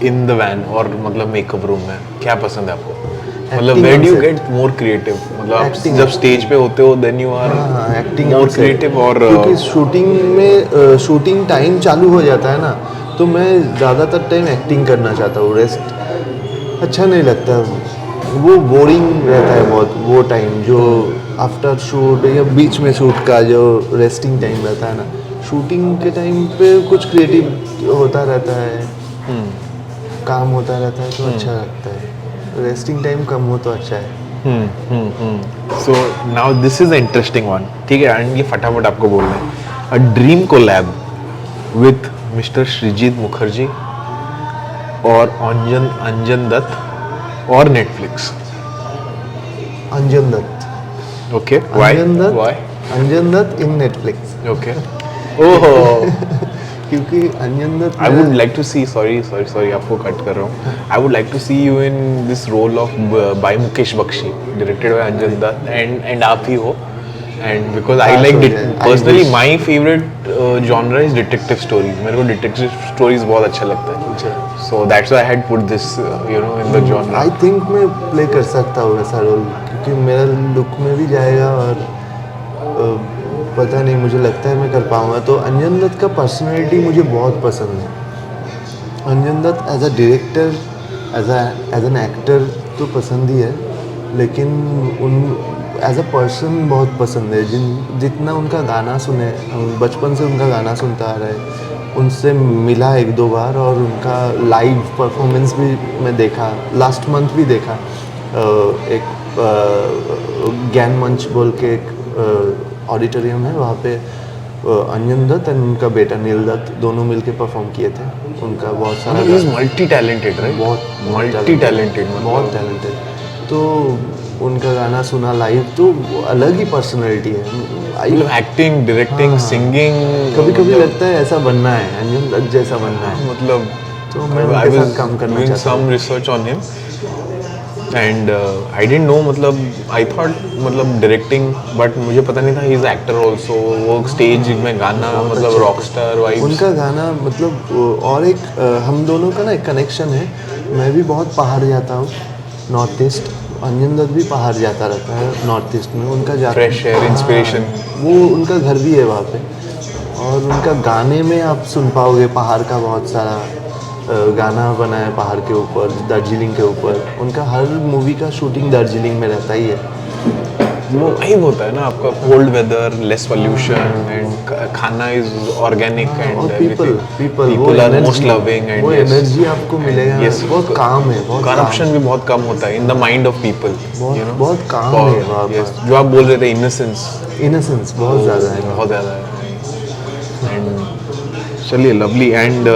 इन द वैन और मतलब मेकअप रूम में क्या पसंद है आपको? मतलब Acting where on do you set. Get more creative? मतलब आप Acting. जब स्टेज पे होते हो then you are acting more creative और क्योंकि शूटिंग में शूटिंग टाइम चालू हो जाता है ना, तो मैं ज़्यादातर टाइम एक्टिंग करना चाहता हूँ। रेस्ट अच्छा नहीं लगता, वो बोरिंग रहता है बहुत। वो टाइम जो आफ्टर शूट या बीच में शूट का जो रेस्टिंग टाइम रहता है ना, शूटिंग के टाइम पे कुछ क्रिएटिव होता रहता है, काम होता रहता है, तो अच्छा लगता है। रेस्टिंग टाइम कम हो तो अच्छा है। So now this is interesting one, ठीक है, एंड ये फटाफट आपको बोलना है। A dream collab with mister Srijit Mukherjee और अंजन दत्त और Netflix? Anjan Dutt. Okay, Anjan Dutt in Netflix. Okay, oh, क्योंकि Anjan Dutt I would like to see, sorry आपको कट कर रहा हूँ। I would like to see you in this role of by Mukesh Bakshi, directed by Anjan Dutt, and आप ही हो। And because I like personally my favorite genre is detective stories. मेरे को detective stories बहुत अच्छा लगता है। So that's why I had put this you know in the genre. I think मैं प्ले कर सकता हूँ ऐसा रोल, क्योंकि मेरा लुक में भी जाएगा और पता नहीं, मुझे लगता है मैं कर पाऊँगा। तो अंजन दत्त का पर्सनैलिटी मुझे बहुत पसंद है। Anjan Dutt as a director, as an actor तो पसंद ही है, लेकिन उन एज अ पर्सन बहुत पसंद है। जितना उनका गाना सुने, हम बचपन से उनका गाना सुनता आ रहे हैं, उनसे मिला एक दो बार और उनका लाइव परफॉर्मेंस भी मैं देखा, लास्ट मंथ भी देखा। एक ज्ञान मंच बोल के एक ऑडिटोरियम है, वहाँ पे अंजन दत्त और उनका बेटा नील दत्त दोनों मिलके परफॉर्म किए थे। उनका बहुत सारा He is multi-talented, right? बहुत multi-talented, बहुत टैलेंटेड। तो उनका गाना सुना लाइव, तो अलग ही पर्सनैलिटी है। मतलब एक्टिंग, डायरेक्टिंग, सिंगिंग, कभी कभी लगता है ऐसा बनना है, अंजन दत्त जैसा बनना है। मतलब तो मैं I उनके was साथ काम करना doing चाहता हूँ। some research on him and I didn't know, मतलब I thought मतलब directing, but मुझे पता नहीं था he is actor also। वो स्टेज में गाना मतलब रॉक स्टार वाइब्स। उनका गाना मतलब और एक हम दोनों का ना एक कनेक्शन है। मैं भी बहुत पहाड़ जाता हूँ नॉर्थ ईस्ट, अंजन दत्त भी पहाड़ जाता रहता है नॉर्थ ईस्ट में। उनका फ्रेश एयर, इंस्पिरेशन। वो उनका घर भी है वहाँ पे, और उनका गाने में आप सुन पाओगे पहाड़ का बहुत सारा गाना बना है पहाड़ के ऊपर, दार्जिलिंग के ऊपर। उनका हर मूवी का शूटिंग दार्जिलिंग में रहता ही है। वो वाइब होता है ना आपका, cold weather, less pollution and खाना इज ऑर्गेनिक एंड और people are most loving and वो एनर्जी आपको मिलेगा। yes, बहुत काम है, बहुत करप्शन भी बहुत कम होता है in the mind of people, you know. बहुत काम है वहाँ yes, पर। जो आप बोल रहे थे इनोसेंस इनोसेंस बहुत ज़्यादा है। बहुत ज़्यादा है। एंड चलिए, लवली। एंड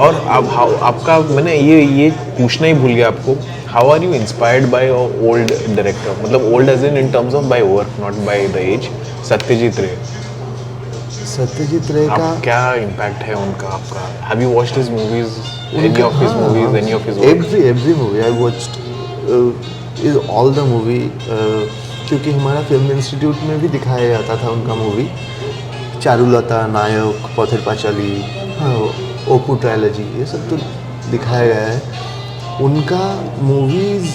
और अब आपका मैंने ये पूछना ही भूल गया आपको, how are you inspired by old director, मतलब old age in terms of by work not by the age, Satyajit Ray. Satyajit रे का आप क्या इम्पैक्ट है उनका आपका? Have you watched his movies, any of his movies, any of his work? Every movie I watched is all the movie, क्योंकि हमारा फिल्म इंस्टीट्यूट में भी दिखाया जाता था उनका मूवी। चारुलता, नायक, पथिर पांचाली, हाँ, ओपू ट्रायलॉजी, ये सब तो दिखाया गया है। उनका मूवीज़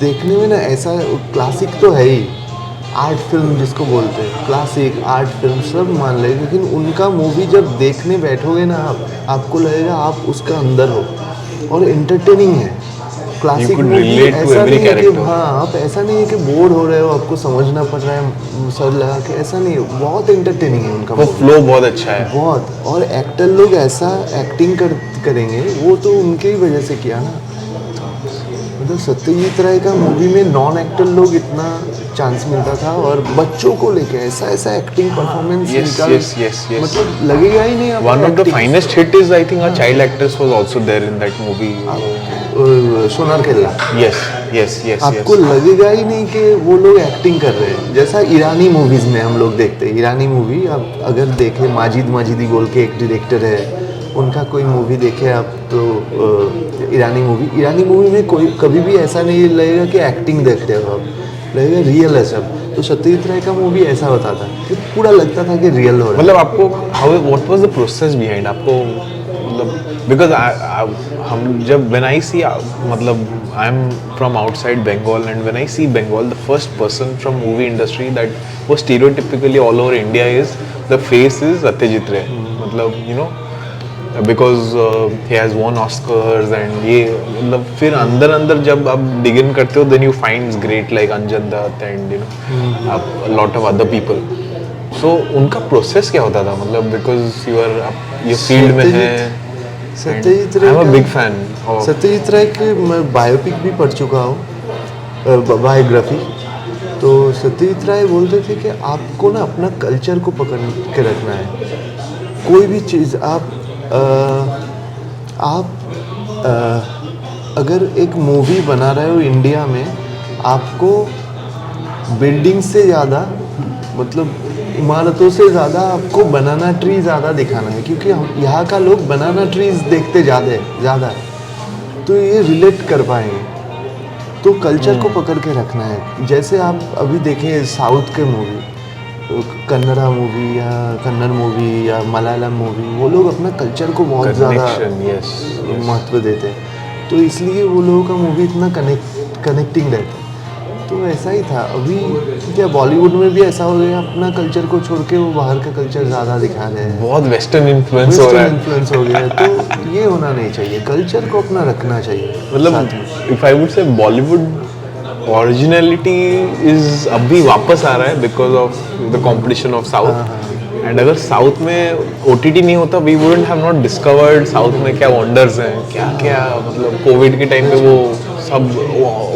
देखने में ना ऐसा क्लासिक तो है ही, आर्ट फिल्म जिसको बोलते हैं, क्लासिक आर्ट फिल्म सब मान ले, लेकिन उनका मूवी जब देखने बैठोगे ना आपको लगेगा आप उसका अंदर हो, और एंटरटेनिंग है। Classic could movie relate to ऐसा every नहीं है कि character. हाँ, आप ऐसा नहीं है कि बोर हो रहे हो, आपको समझना पड़ रहा है सर लगा के, ऐसा नहीं है, बहुत एंटरटेनिंग है उनका वो movie। फ्लो बहुत अच्छा है। बहुत, और एक्टर लोग ऐसा एक्टिंग करेंगे, वो तो उनके ही वजह से किया ना। मतलब सत्यजीत राय का मूवी में नॉन एक्टर लोग इतना चांस मिलता था, और बच्चों को लेके ऐसा ऐसा एक्टिंग परफॉर्मेंस Yes, yes. मतलब लगेगा ही नहीं। One of the finest hit is I think a child actress was also there in that movie. Sonar Kella, Yes. आपको लगेगा ही नहीं कि वो लोग एक्टिंग कर रहे हैं, जैसा ईरानी मूवीज में हम लोग देखते हैं। ईरानी मूवी आप अगर देखें, माजिदी बोल के एक डायरेक्टर है, उनका कोई मूवी देखे आप तो ईरानी मूवी में कोई कभी भी ऐसा नहीं लगेगा कि एक्टिंग देख रहे हो आप, लगेगा रियल है सब। तो सत्यजीत राय का मूवी ऐसा होता था कि पूरा लगता था कि रियल हो रहा है। मतलब आपको what was the process behind आपको, मतलब बिकॉज हम जब व्हेन आई सी, मतलब I am from outside Bengal, and when I see Bengal, the first person from movie industry that वो stereotypically all over India is the face is Satyajit Ray. मतलब you know because he has won Oscars and ये, मतलब फिर अंदर जब आप डिगिन करते हो then you finds great like Anjan Dutt and you know lot of other people. So उनका प्रोसेस क्या होता था, मतलब बिकॉज ये फील्ड में है। Satyajit I am a Ray big fan of Satyajit Ray के मैं बायोपिक भी पढ़ चुका हूँ, बायोग्राफी। तो सत्यजीत राय बोलते थे कि आपको ना अपना कल्चर को पकड़ के रखना है। कोई भी चीज़ अगर एक मूवी बना रहे हो इंडिया में, आपको बिल्डिंग से ज़्यादा, मतलब इमारतों से ज़्यादा आपको बनाना ट्री ज़्यादा दिखाना है, क्योंकि हम यहाँ का लोग बनाना ट्रीज देखते ज़्यादा, तो ये रिलेट कर पाएंगे। तो कल्चर को पकड़ के रखना है। जैसे आप अभी देखें साउथ के मूवी, कन्नड़ा मूवी या कन्नड़ मूवी या मलयालम मूवी, वो लोग अपना कल्चर को बहुत ज़्यादा महत्व देते हैं, तो इसलिए वो लोगों का मूवी इतना कनेक्टिंग रहता है। तो ऐसा ही था। अभी क्या बॉलीवुड में भी ऐसा हो गया, अपना कल्चर को छोड़ के वो बाहर का कल्चर ज़्यादा दिखा रहे हैं, बहुत वेस्टर्न इन्फ्लुएंस हो रहा है। इन्फ्लुएंस हो गया है। तो ये होना नहीं चाहिए, कल्चर को अपना रखना चाहिए। मतलब if I would say Bollywood originality is अभी वापस आ रहा है because of the competition of south. And अगर साउथ में ओटीटी नहीं होता, we wouldn't have not discovered south में क्या वंडर्स हैं, क्या मतलब कोविड के टाइम पे वो सब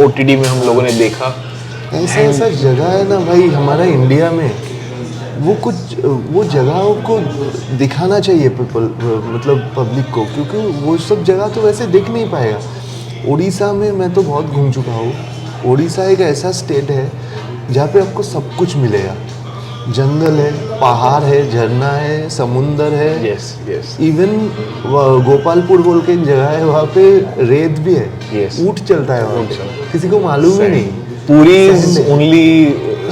ओटीटी में हम लोगों ने देखा। ऐसा जगह है ना भाई हमारा इंडिया में, वो जगहों को दिखाना चाहिए मतलब पब्लिक को, क्योंकि वो सब जगह तो वैसे देख नहीं पाएगा। उड़ीसा में मैं तो बहुत घूम चुका हूँ। उड़ीसा एक ऐसा स्टेट है जहाँ पे आपको सब कुछ मिलेगा। जंगल है, पहाड़ है, झरना है, समुंदर है। यस इवन गोपालपुर बोल के एक जगह है, वहाँ पे रेत भी है। Yes. ऊँट चलता है वहाँ पे, किसी को मालूम ही नहीं। Puri is only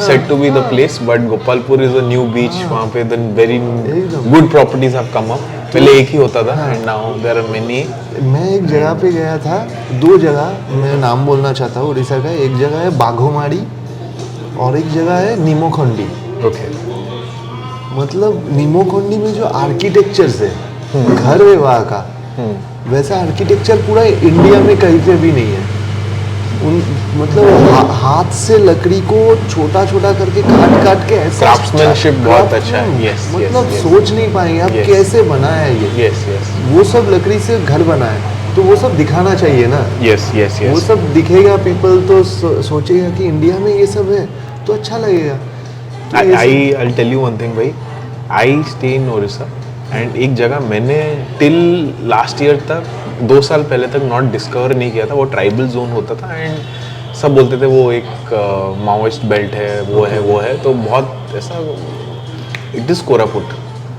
set to be the place, but Gopalpur is a new beach. वहाँ पे then very good properties have come up. पहले एक ही होता था and now there are many. मैं एक जगह पे गया था, 2 जगह मैं नाम बोलना चाहता हूँ उड़ीसा का। एक जगह है बाघोमारी और एक जगह है नीमोखंडी। ओके। मतलब नीमोखंडी में जो आर्किटेक्चर्स है, घर है वहाँ का, वैसा आर्किटेक्चर पूरा इंडिया में कहीं पे भी नहीं है। मतलब हाथ से लकड़ी को छोटा छोटा करके काट के ऐसा क्राफ्ट्समैनशिप बहुत अच्छा है। यस मतलब सोच नहीं पाएंगे आप कैसे बनाया है ये। यस वो सब लकड़ी से घर बना है, तो वो सब दिखाना चाहिए ना। यस वो सब दिखेगा, पीपल तो सोचेगा कि इंडिया में ये सब है, तो अच्छा लगेगा। I'll tell you one thing, भाई। I stay in Orissa and एक जगह मैंने टिल लास्ट ईयर तक 2 साल पहले तक नॉट डिस्कवर नहीं किया था, वो ट्राइबल जोन होता था एंड सब बोलते थे वो एक माओइस्ट बेल्ट है, वो है, तो बहुत ऐसा, इट इज़ कोरापुट,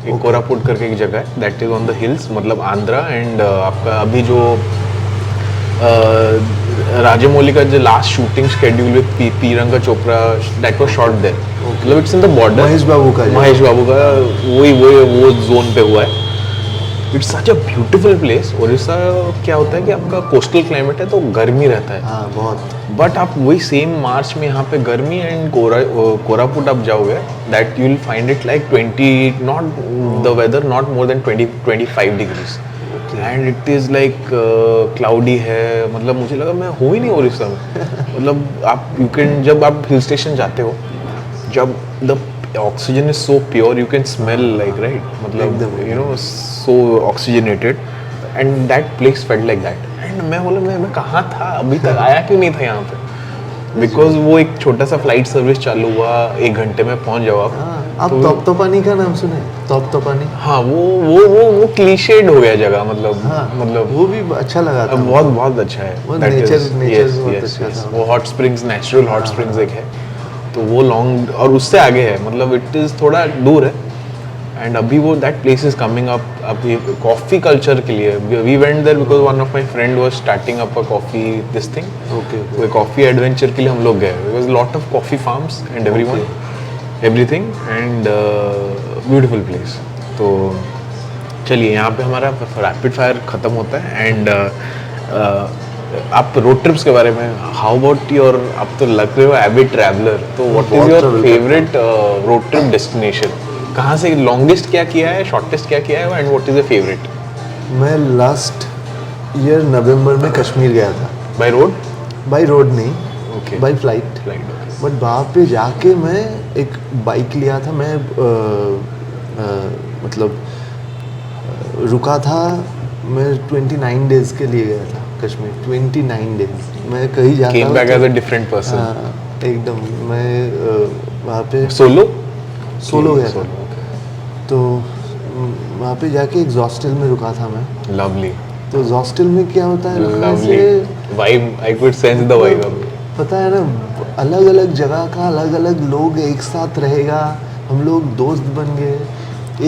एक कोरापुट करके एक जगह है that is on the hills, मतलब आंध्रा एंड आपका अभी जो राजामौली का जो last shooting schedule with Priyanka Chopra that was shot there, मतलब it's in the border, Mahesh Babu का वो जोन पे हुआ है। It's such a beautiful place. Odisha क्या होता है कि आपका कोस्टल क्लाइमेट है तो गर्मी रहता है, हाँ बहुत, बट आप वही सेम मार्च में यहाँ पे गर्मी एंड कोरापुट आप जाओगे that you will find it like 20, not the whether not more than 20-25 degrees and it is like cloudy है, मतलब मुझे लगा मैं हो ही नहीं उड़ीसा में। मतलब आप यू कैन, जब आप हिल स्टेशन जाते हो, जब the oxygen is so pure you can smell like, right, मतलब you know so oxygenated and that place felt like that and मैं बोला मैं कहाँ था, अभी तक आया क्यों नहीं था यहाँ पे, बिकॉज वो एक छोटा सा फ्लाइट सर्विस चालू हुआ, 1 घंटे में पहुंच जाओ आप। आप तोप्तोपानी का नाम सुने? तोप्तोपानी, हाँ, वो क्लीशेड हो गया जगह, मतलब हाँ, मतलब वो भी अच्छा लगा था, बहुत अच्छा है। वो That is- नेचर yes, बहुत yes, अच्छा yes. था। वो hot springs, natural hot springs एक है, तो वो लॉन्ग और उससे आगे है, मतलब इट इज थोड़ा दूर है एंड अभी वो that place is coming up. अभी कॉफी कल्चर के लिए we went there because one of my friend was starting up a coffee this thing, okay, तो कॉफी एडवेंचर के लिए हम लोग गए, because lot of coffee farms and everything and beautiful place. तो चलिए, यहाँ पे हमारा रैपिड फायर ख़त्म होता है एंड आप रोड ट्रिप्स के बारे में, हाउ अबाउट योर, आप तो लग रहे हो एविड ट्रैवलर, तो व्हाट इज बहुत your travel favourite road trip destination? कहाँ से लॉन्गेस्ट क्या किया है, शॉर्टेस्ट क्या किया है and what is your favourite? मैं लास्ट ईयर नवंबर में कश्मीर गया था, बाय रोड? बाई रोड नहीं, okay, by flight, flight, but वहाँ पे जाके मैं एक बाइक लिया था, मैं मतलब रुका था, मैं 29 डेज के लिए गया था कश्मीर, 29 डेज मैं कहीं जाता केम हूँ बैक तो- एज अ डिफरेंट पर्सन, हाँ, एकदम मैं वहाँ पे सोलो गया था, तो वहाँ पे जाके एक हॉस्टल में रुका था मैं। लवली, तो हॉस्टल में क्या होता है, वहाँ लवली से vibe, I could sense the vibe. पता है ना, अलग अलग जगह का अलग अलग लोग एक साथ रहेगा, हम लोग दोस्त बन गए।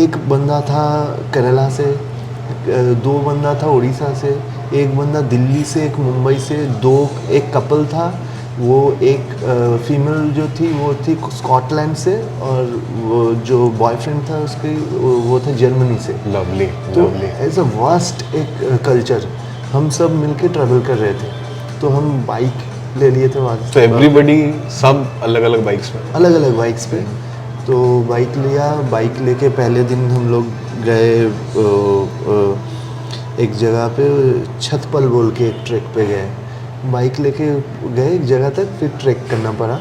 एक बंदा था केरला से, 2 बंदा था उड़ीसा से, एक बंदा दिल्ली से, एक मुंबई से, एक कपल था, वो एक फीमेल जो थी वो थी स्कॉटलैंड से, और वो जो बॉयफ्रेंड था उसके वो था जर्मनी से। लवली, तो लवली। एज अ वास्ट एक कल्चर, हम सब मिलके ट्रैवल कर रहे थे, तो हम बाइक ले लिए थे वहाँ तो से, एवरीबडी सब अलग अलग बाइक्स में, अलग अलग बाइक्स पे। तो बाइक लिया, बाइक लेके पहले दिन हम लोग गए एक जगह पे, छतपल बोल के एक ट्रैक पे गए, बाइक लेके गए एक जगह तक, फिर ट्रैक करना पड़ा,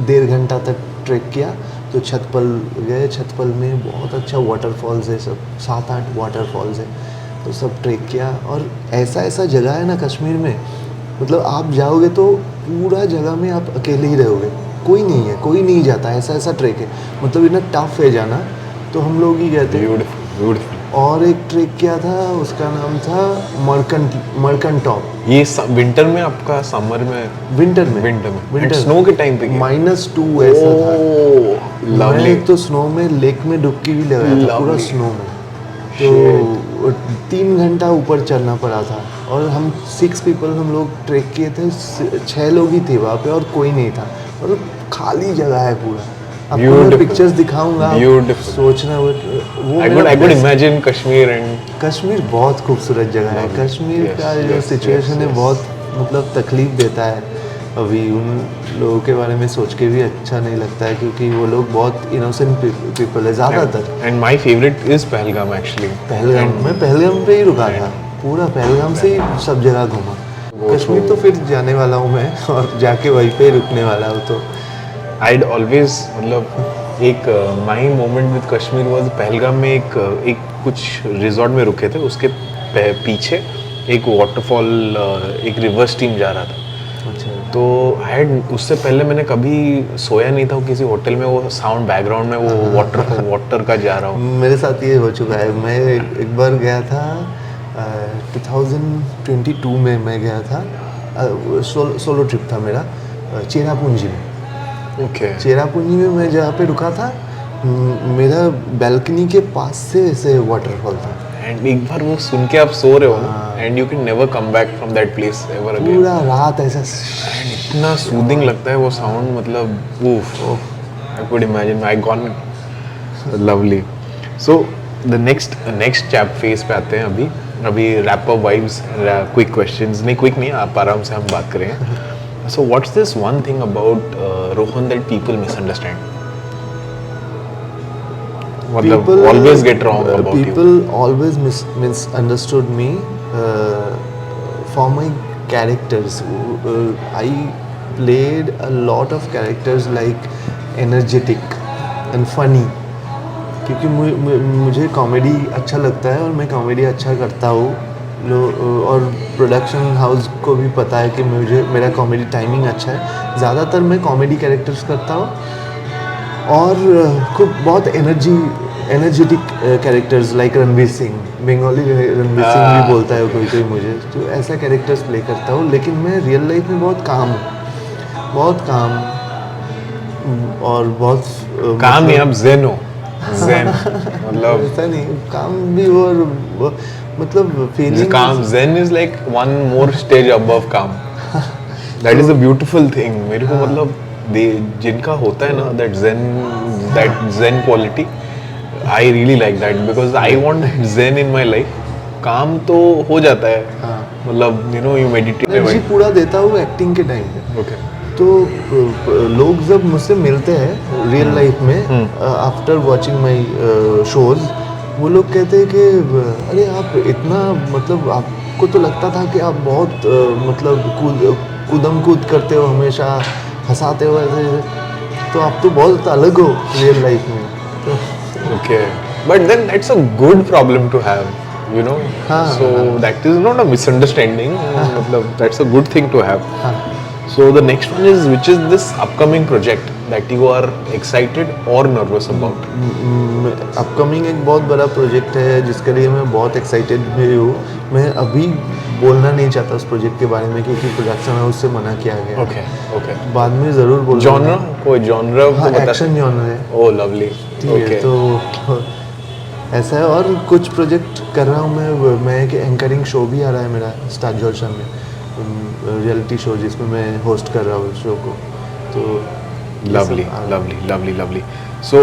1.5 घंटा तक ट्रैक किया। तो छतपल गए, छतपल में बहुत अच्छा वाटरफॉल्स है, सब 7-8 वाटरफॉल्स है, तो सब ट्रैक किया। और ऐसा जगह है ना कश्मीर में, मतलब आप जाओगे तो पूरा जगह में आप अकेले ही रहोगे, कोई नहीं है, कोई नहीं जाता, ऐसा ट्रैक है, मतलब इतना टफ है जाना। तो हम लोग ही गए थे। ब्यूटीफुल। और एक ट्रैक किया था, उसका नाम था मरकन टॉप। ये विंटर में आपका, समर में? विंटर में विंटर स्नो के टाइम पे -2 ऐसा था। लवली। मैं तो स्नो में लेक में डुबकी भी लगाया था, पूरा Lovely. स्नो में। तो 3 घंटा ऊपर चलना पड़ा था, और हम 6 पीपल हम लोग ट्रैक किए थे, 6 लोग ही थे वहाँ पे और कोई नहीं था, और खाली जगह है पूरा। आपको मैं Beautiful. पिक्चर्स दिखाऊंगा, आप Beautiful. सोचना वो I मेरा could best- imagine Kashmir and Kashmir बहुत खूबसूरत जगह है। Lovely. कश्मीर Yes, का जो yes, सिचुएशन है yes. बहुत मतलब तकलीफ देता है, अभी उन लोगों के बारे में सोच के भी अच्छा नहीं लगता है, क्योंकि वो लोग बहुत इनोसेंट पीपल है ज़्यादातर। and my favorite is Pahalgam actually. Pahalgam, मैं पहलगाम पे ही रुका था, पूरा पहलगाम से ही सब जगह घूमा। कश्मीर तो फिर जाने वाला हूँ मैं, और जाके वहीं पे ही रुकने वाला हूँ। तो I'd always, मतलब एक my moment with Kashmir was Pahalgam में एक कुछ रिजॉर्ट में रुके थे, उसके पीछे एक वाटरफॉल, एक रिवर स्ट्रीम जा रहा था। अच्छा, तो उससे पहले मैंने कभी सोया नहीं था किसी होटल में, वो साउंड बैकग्राउंड में वो वाटर का जा रहा हो। मेरे साथ ये हो चुका है। मैं एक बार गया था 2022 में मैं गया था, सोलो ट्रिप था मेरा, चेरापूंजी में। ओके। चेरापूंजी में मैं जहाँ पे रुका था, मेरा बैल्कनी के पास से ऐसे वाटरफॉल था। एंड एक बार वो सुन के आप सो रहे हो and you can never come back from that place ever again. पूरा रात ऐसा इतना सूदिंग लगता है वो साउंड, मतलब उफ, I could imagine, I gone lovely. So the next chap phase पे आते हैं। अभी wrap up vibes, quick questions, नहीं क्विक नहीं, आप आराम से हम बात करें। So what's this one thing about Rohan that people misunderstand, मतलब always get wrong about you? People always misunderstood me for my characters. I played a lot of characters like energetic and funny, क्योंकि मुझे कॉमेडी अच्छा लगता है और मैं कॉमेडी अच्छा करता हूँ। और प्रोडक्शन हाउस को भी पता है कि मेरा कॉमेडी टाइमिंग अच्छा है। ज़्यादातर मैं कॉमेडी कैरेक्टर्स करता हूँ और खूब बहुत energetic characters like Ranveer Singh, Bengali Ranveer Singh भी बोलता है कोई कोई मुझे, तो ऐसा कैरेक्टर्स प्ले करता हूँ। लेकिन मैं रियल लाइफ में बहुत काम और बहुत काम नहीं, आप ज़ेन हो, ज़ेन मतलब ऐसा नहीं, काम भी और मतलब feeling calm. Zen is like one more stage above calm, that is a beautiful thing. मेरे को मतलब जिनका होता है ना that zen quality, I really like that because I want zen in my life. Calm तो हो जाता है, मतलब you know, you meditate. Energy पूरा देता हूँ एक्टिंग के टाइम पे। ओके। तो लोग जब मुझसे मिलते हैं रियल लाइफ में आफ्टर वॉचिंग माय शोज, वो लोग कहते हैं कि अरे आप इतना, मतलब आपको तो लगता था कि आप बहुत मतलब कूदम कूद करते हो, हमेशा हंसाते हो ऐसे, तो आप तो बहुत अलग हो रियल लाइफ में। तो okay, but then that's a good problem to have, you know. So that is not a misunderstanding, मतलब that's a good thing to have. So the next one is, which is this upcoming project that you are excited or nervous about? Upcoming एक बहुत बड़ा प्रोजेक्ट है जिसके लिए मैं बहुत एक्साइटेड भी हूँ। मैं अभी बोलना नहीं चाहता उस प्रोजेक्ट के बारे में क्योंकि प्रोडक्शन हाउस से मना किया गया। Okay, okay. बाद में ज़रूर बोलूँगा। Genre, कोई genre हाँ, एक्शन जॉनर है। Oh, lovely. ठीक है, तो ऐसा है। और कुछ प्रोजेक्ट कर रहा हूँ मैं एक एंकरिंग शो भी आ रहा है मेरा स्टार जलसा में, रियलिटी शो जिसमें मैं होस्ट कर रहा हूँ शो को। तो लवली। सो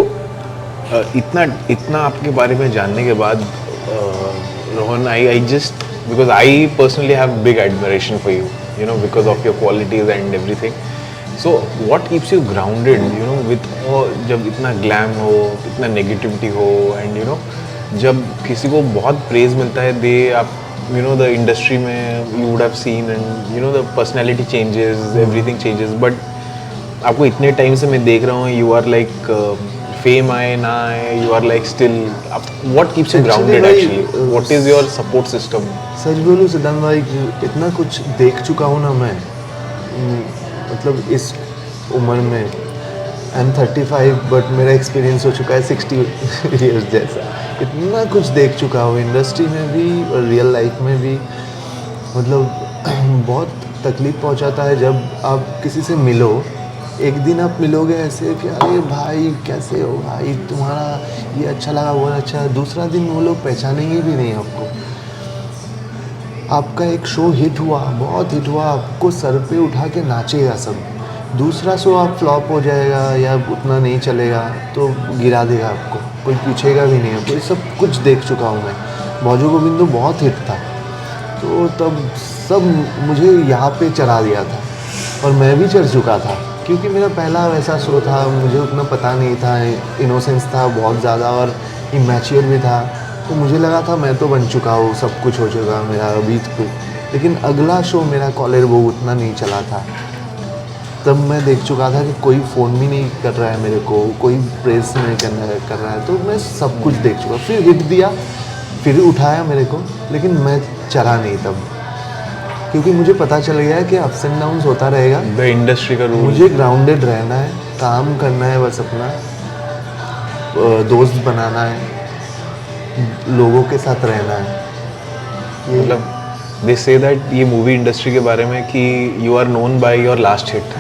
इतना आपके बारे में जानने के बाद Rohan, I just, because I personally have big admiration for you, you know, because of your qualities and everything. So what keeps you grounded, you know, with जब इतना ग्लैम हो, इतना नेगेटिविटी हो, एंड यू नो, जब किसी को बहुत प्रेज मिलता है, दे आप, यू नो, द इंडस्ट्री में you would have seen and you know the personality changes, everything changes, but आपको इतने टाइम से मैं देख रहा हूँ, यू आर लाइक फेम आए ना आए, you are like still, what keeps you grounded actually, what is your support system? सच बोलूँ सिद्धांत भाई, इतना कुछ देख चुका हूँ ना मैं, मतलब इस उम्र में, आई एम 35 बट मेरा एक्सपीरियंस हो चुका है 60 ईयर्स जैसा। इतना कुछ देख चुका हूँ इंडस्ट्री में भी और रियल लाइफ में भी। मतलब बहुत तकलीफ़ पहुँचाता है जब आप किसी से मिलो, एक दिन आप मिलोगे ऐसे कि अरे भाई कैसे हो भाई, तुम्हारा ये अच्छा लगा वो अच्छा, दूसरा दिन वो लोग पहचानेंगे भी नहीं आपको। आपका एक शो हिट हुआ, बहुत हिट हुआ, आपको सर पे उठा के नाचेगा सब, दूसरा शो आप फ्लॉप हो जाएगा या उतना नहीं चलेगा तो गिरा देगा आपको, कोई पूछेगा भी नहीं। कोई सब कुछ देख चुका हूँ मैं। भौजो गोविंदो बहुत हिट था, तो तब सब मुझे यहाँ पे चढ़ा दिया था और मैं भी चढ़ चुका था क्योंकि मेरा पहला वैसा शो था, मुझे उतना पता नहीं था, इनोसेंस था बहुत ज़्यादा और इमैच्योर भी था, तो मुझे लगा था मैं तो बन चुका हूँ, सब कुछ हो चुका मेरा अभी तो। लेकिन अगला शो मेरा कॉलर वो उतना नहीं चला था, तब मैं देख चुका था कि कोई फ़ोन भी नहीं कर रहा है मेरे को, कोई प्रेस नहीं कर रहा है, तो मैं सब कुछ देख चुका। फिर हिट दिया, फिर उठाया मेरे को, लेकिन मैं चला नहीं तब। क्योंकि मुझे पता चल गया है कि अप्स एंड डाउन्स होता रहेगा। द इंडस्ट्री का रूल। मुझे ग्राउंडेड रहना है, काम करना है बस अपना, दोस्त बनाना है, लोगों के साथ रहना है। मतलब दे से दैट ये मूवी इंडस्ट्री के बारे में कि you are known by your last hit.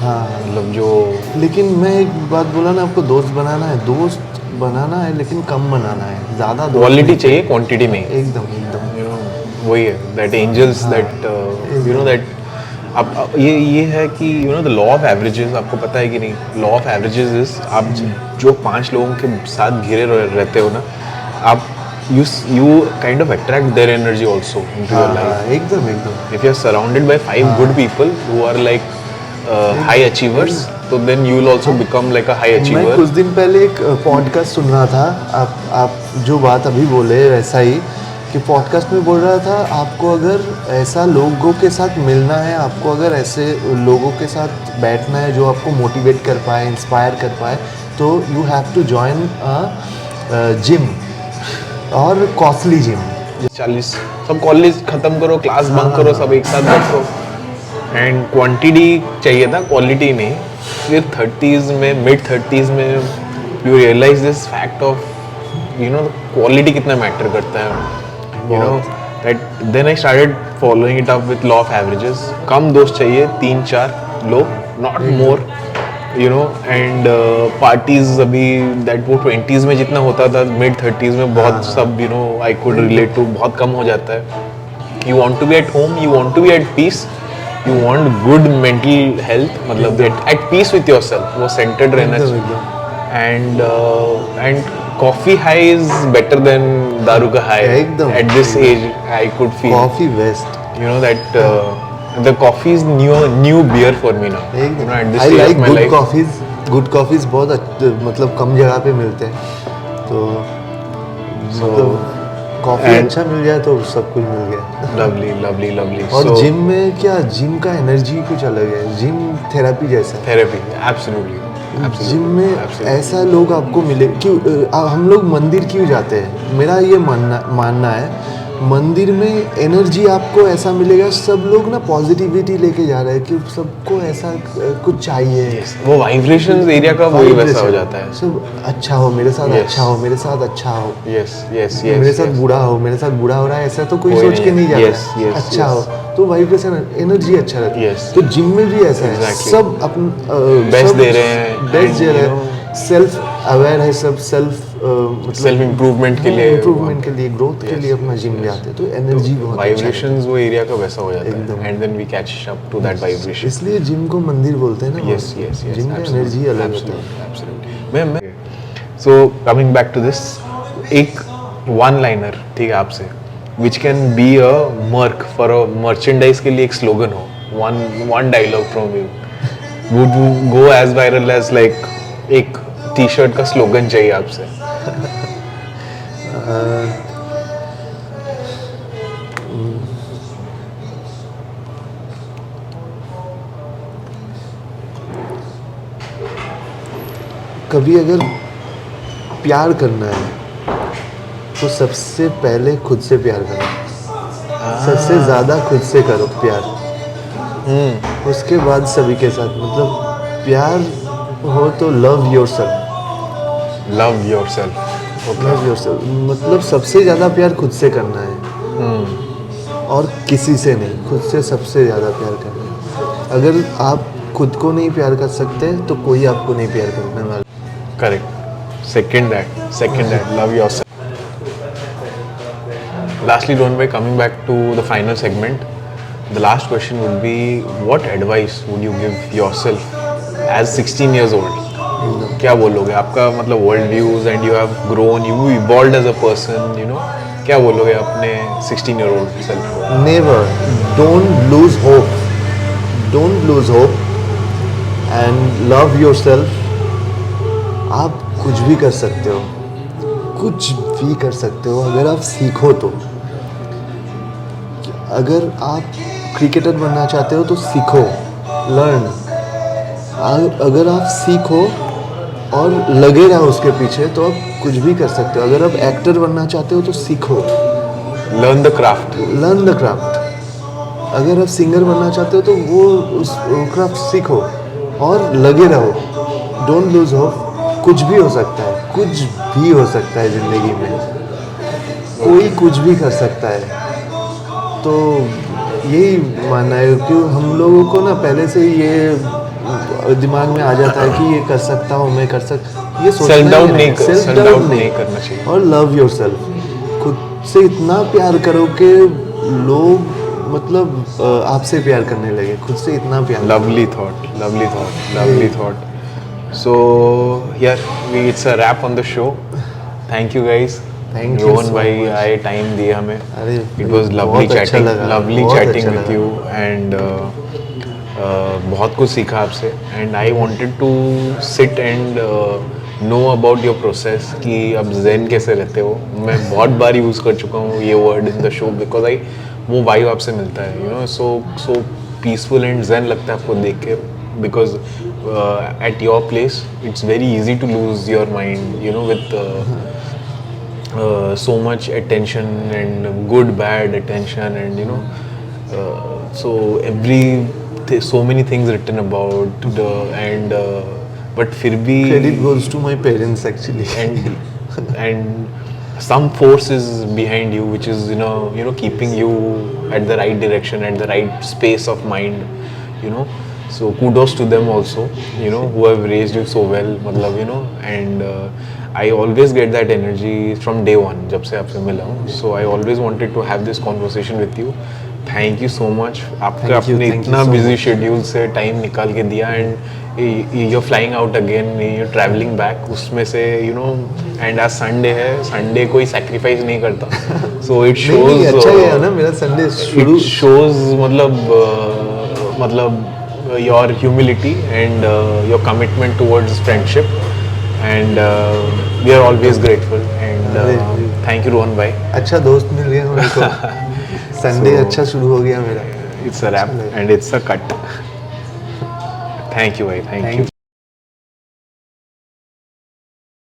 हाँ, मतलब जो लेकिन मैं एक बात बोला ना आपको, दोस्त बनाना है, दोस्त बनाना है लेकिन कम बनाना है, ज़्यादा क्वालिटी चाहिए, क्वांटिटी नहीं। एकदम एकदम। यू नो वही है that angels that you know that अब ये है कि you know the law of averages, आपको पता है कि नहीं? लॉ ऑफ एवरेजेस इज आप जो 5 लोगों के साथ घिरे रहते हो ना, आप you kind of attract their energy also into your life. एकदम एकदम। If you're surrounded by 5 good people who are like high achievers, so then you will also become like a high achiever. मैं कुछ दिन पहले एक पॉडकास्ट सुन रहा था, आप जो बात अभी बोले वैसा ही, कि पॉडकास्ट में बोल रहा था आपको अगर ऐसा लोगों के साथ मिलना है, आपको अगर ऐसे लोगों के साथ बैठना है जो आपको मोटिवेट कर पाए, इंस्पायर कर पाए, तो you have to join gym, और कॉस्टली जिम। 40 सब कॉलेज खत्म करो, क्लास बंक करो, सब एक साथ बैठो, एंड क्वांटिटी चाहिए था, क्वालिटी नहीं। फिर 30s में, मिड 30s में you realize this fact of you know quality कितना मैटर करता है। You know that then I started following it up with law of averages. कम दोस्त चाहिए, 3-4 लोग, not more, you know. And parties अभी दैट वो 20s में जितना होता था, मिड 30s में बहुत सब you know I could relate to, बहुत कम हो जाता है। You want to be at home, you want to be at peace, you want good mental health, मतलब एट पीस विथ योरसेल्फ, वो सेंटर्ड रहना चाहिए। And coffee high is better than दारू का high at this age, I could feel. Coffee best, you know that the coffee is new beer for me now. You know, at this I stage like of my good life. coffees. Good coffees बहुत मतलब कम जगह पे मिलते हैं, तो मतलब कॉफी अच्छा मिल जाए तो सब कुछ मिल गया। Lovely, lovely, lovely. और जिम में क्या, जिम का एनर्जी कुछ अलग है, जिम थेरेपी जैसा है। Therapy, absolutely. जिम में ऐसा लोग आपको मिले, क्यों हम लोग मंदिर क्यों जाते हैं, मेरा ये मानना है, मंदिर में एनर्जी आपको ऐसा मिलेगा, सब लोग ना पॉजिटिविटी लेके जा रहे हैं कि सबको ऐसा कुछ चाहिए। Yes. वो वाइब्रेशंस एरिया का वही वैसा हो जाता है। सब अच्छा हो मेरे साथ, अच्छा हो मेरे साथ, अच्छा हो, Yes, yes, yes. मेरे साथ बुरा हो, मेरे साथ बुरा हो रहा है, ऐसा तो कोई सोच के नहीं जाता है। अच्छा हो तो वाइब्रेशन, एनर्जी अच्छा रहता है। तो जिम में भी ऐसा है, सब अपना बेस्ट दे रहे हैं, बेस्ट दे रहे हैं, सेल्फ अवेयर है, सब सेल्फ इम्प्रूवमेंट के लिए, ग्रोथ के लिए अपना जिम जाते हैं, तो एनर्जी बहुत वाइब्रेशंस वो एरिया का वैसा हो जाता है, and then we catch up to that vibration. इसलिए जिम को मंदिर बोलते हैं ना। यस यस यस, जिम का एनर्जी अलग होता है। एब्सोल्युटली। मैं so coming back to this, एक वन लाइनर ठीक है आपसे, which can be a merch for a merchandise के लिए एक स्लोगन हो, one dialogue from you would go as viral as like एक टी शर्ट का स्लोगन चाहिए आपसे। कभी अगर प्यार करना है तो सबसे पहले खुद से प्यार करो, सबसे ज़्यादा खुद से करो प्यार, उसके बाद सभी के साथ। मतलब प्यार हो तो love yourself, love yourself, love yourself, मतलब सबसे ज़्यादा प्यार खुद से करना है, और किसी से नहीं, खुद से सबसे ज़्यादा प्यार करना है। अगर आप खुद को नहीं प्यार कर सकते तो कोई आपको नहीं प्यार करने वाला। Correct, second that, love yourself. Lastly, don't be coming back to the final segment. The last question would be, what advice would you give yourself as 16 years old? क्या बोलोगे? आपका मतलब world views, and you have grown, you evolved as a person, you know. क्या बोलोगे अपने 16-year-old self को? Never, don't lose hope, don't lose hope, and love yourself. आप कुछ भी कर सकते हो, कुछ भी कर सकते हो अगर आप सीखो तो। अगर आप क्रिकेटर बनना चाहते हो तो सीखो, लर्न। अगर आप सीखो और लगे रहो उसके पीछे तो आप कुछ भी कर सकते हो। अगर आप एक्टर बनना चाहते हो तो सीखो, learn the craft, learn the craft. अगर आप सिंगर बनना चाहते हो तो वो उस क्राफ्ट सीखो और लगे रहो, डोंट लूज होप। कुछ भी हो सकता है, कुछ भी हो सकता है ज़िंदगी में, कोई कुछ भी कर सकता है। तो यही मानना है कि हम लोगों को ना पहले से ये दिमाग में आ जाता है कि ये कर सकता हूँ, मैं कर सकता, ये सोचना सेल्फ डाउट ही नहीं, सेल्फ सेल्फ डाउट डाउट नहीं करना चाहिए। और लव योर सेल्फ। खुद से इतना प्यार करो कि लोग मतलब आपसे प्यार करने लगे, खुद से इतना प्यार। Lovely thought, lovely thought, lovely thought. So, yeah, it's a wrap on the show. Thank you guys. Thank you Rohan so भाई much. आए, टाइम दिए हमें. अरे It was lovely बहुत अच्छा chatting, लगा, lovely बहुत chatting अच्छा with लगा। you, and बहुत कुछ सीखा आपसे. And I wanted to sit and know about your process कि अब zen कैसे रहते हो. मैं बहुत बार यूज़ कर चुका हूँ ये word in the show because वो वाइब आपसे मिलता है, you know, so peaceful and zen लगता है आपको देख के, because at your place it's very easy to lose your mind, you know, with so much attention and good bad attention, and you know, so so many things written about the, and but फिर भी Credit goes to my parents actually. and some force is behind you which is keeping you at the right direction, at the right space of mind, you know. So kudos to them also, you know, who have raised you so well, matlab, you know. And I always get that energy from day one जब से आपसे मिला हूँ. So I always wanted to have this conversation with you. Thank you so much. आपका Thank you, अपने thank you इतना so busy much. schedule से time निकाल के दिया, and you're flying out again, you're traveling back, उसमें से you know, and आज Sunday है, Sunday कोई sacrifice नहीं करता. So it नहीं नहीं, shows अच्छा गया ना मेरा संडे शुरू। it shows मतलब your humility and your commitment towards friendship, and we are always grateful, and thank you Rohan bhai. अच्छा दोस्त मिल गया मेरे को। संडे अच्छा शुरू हो गया मेरा। It's a wrap and it's a cut. Thank you bhai, thank you.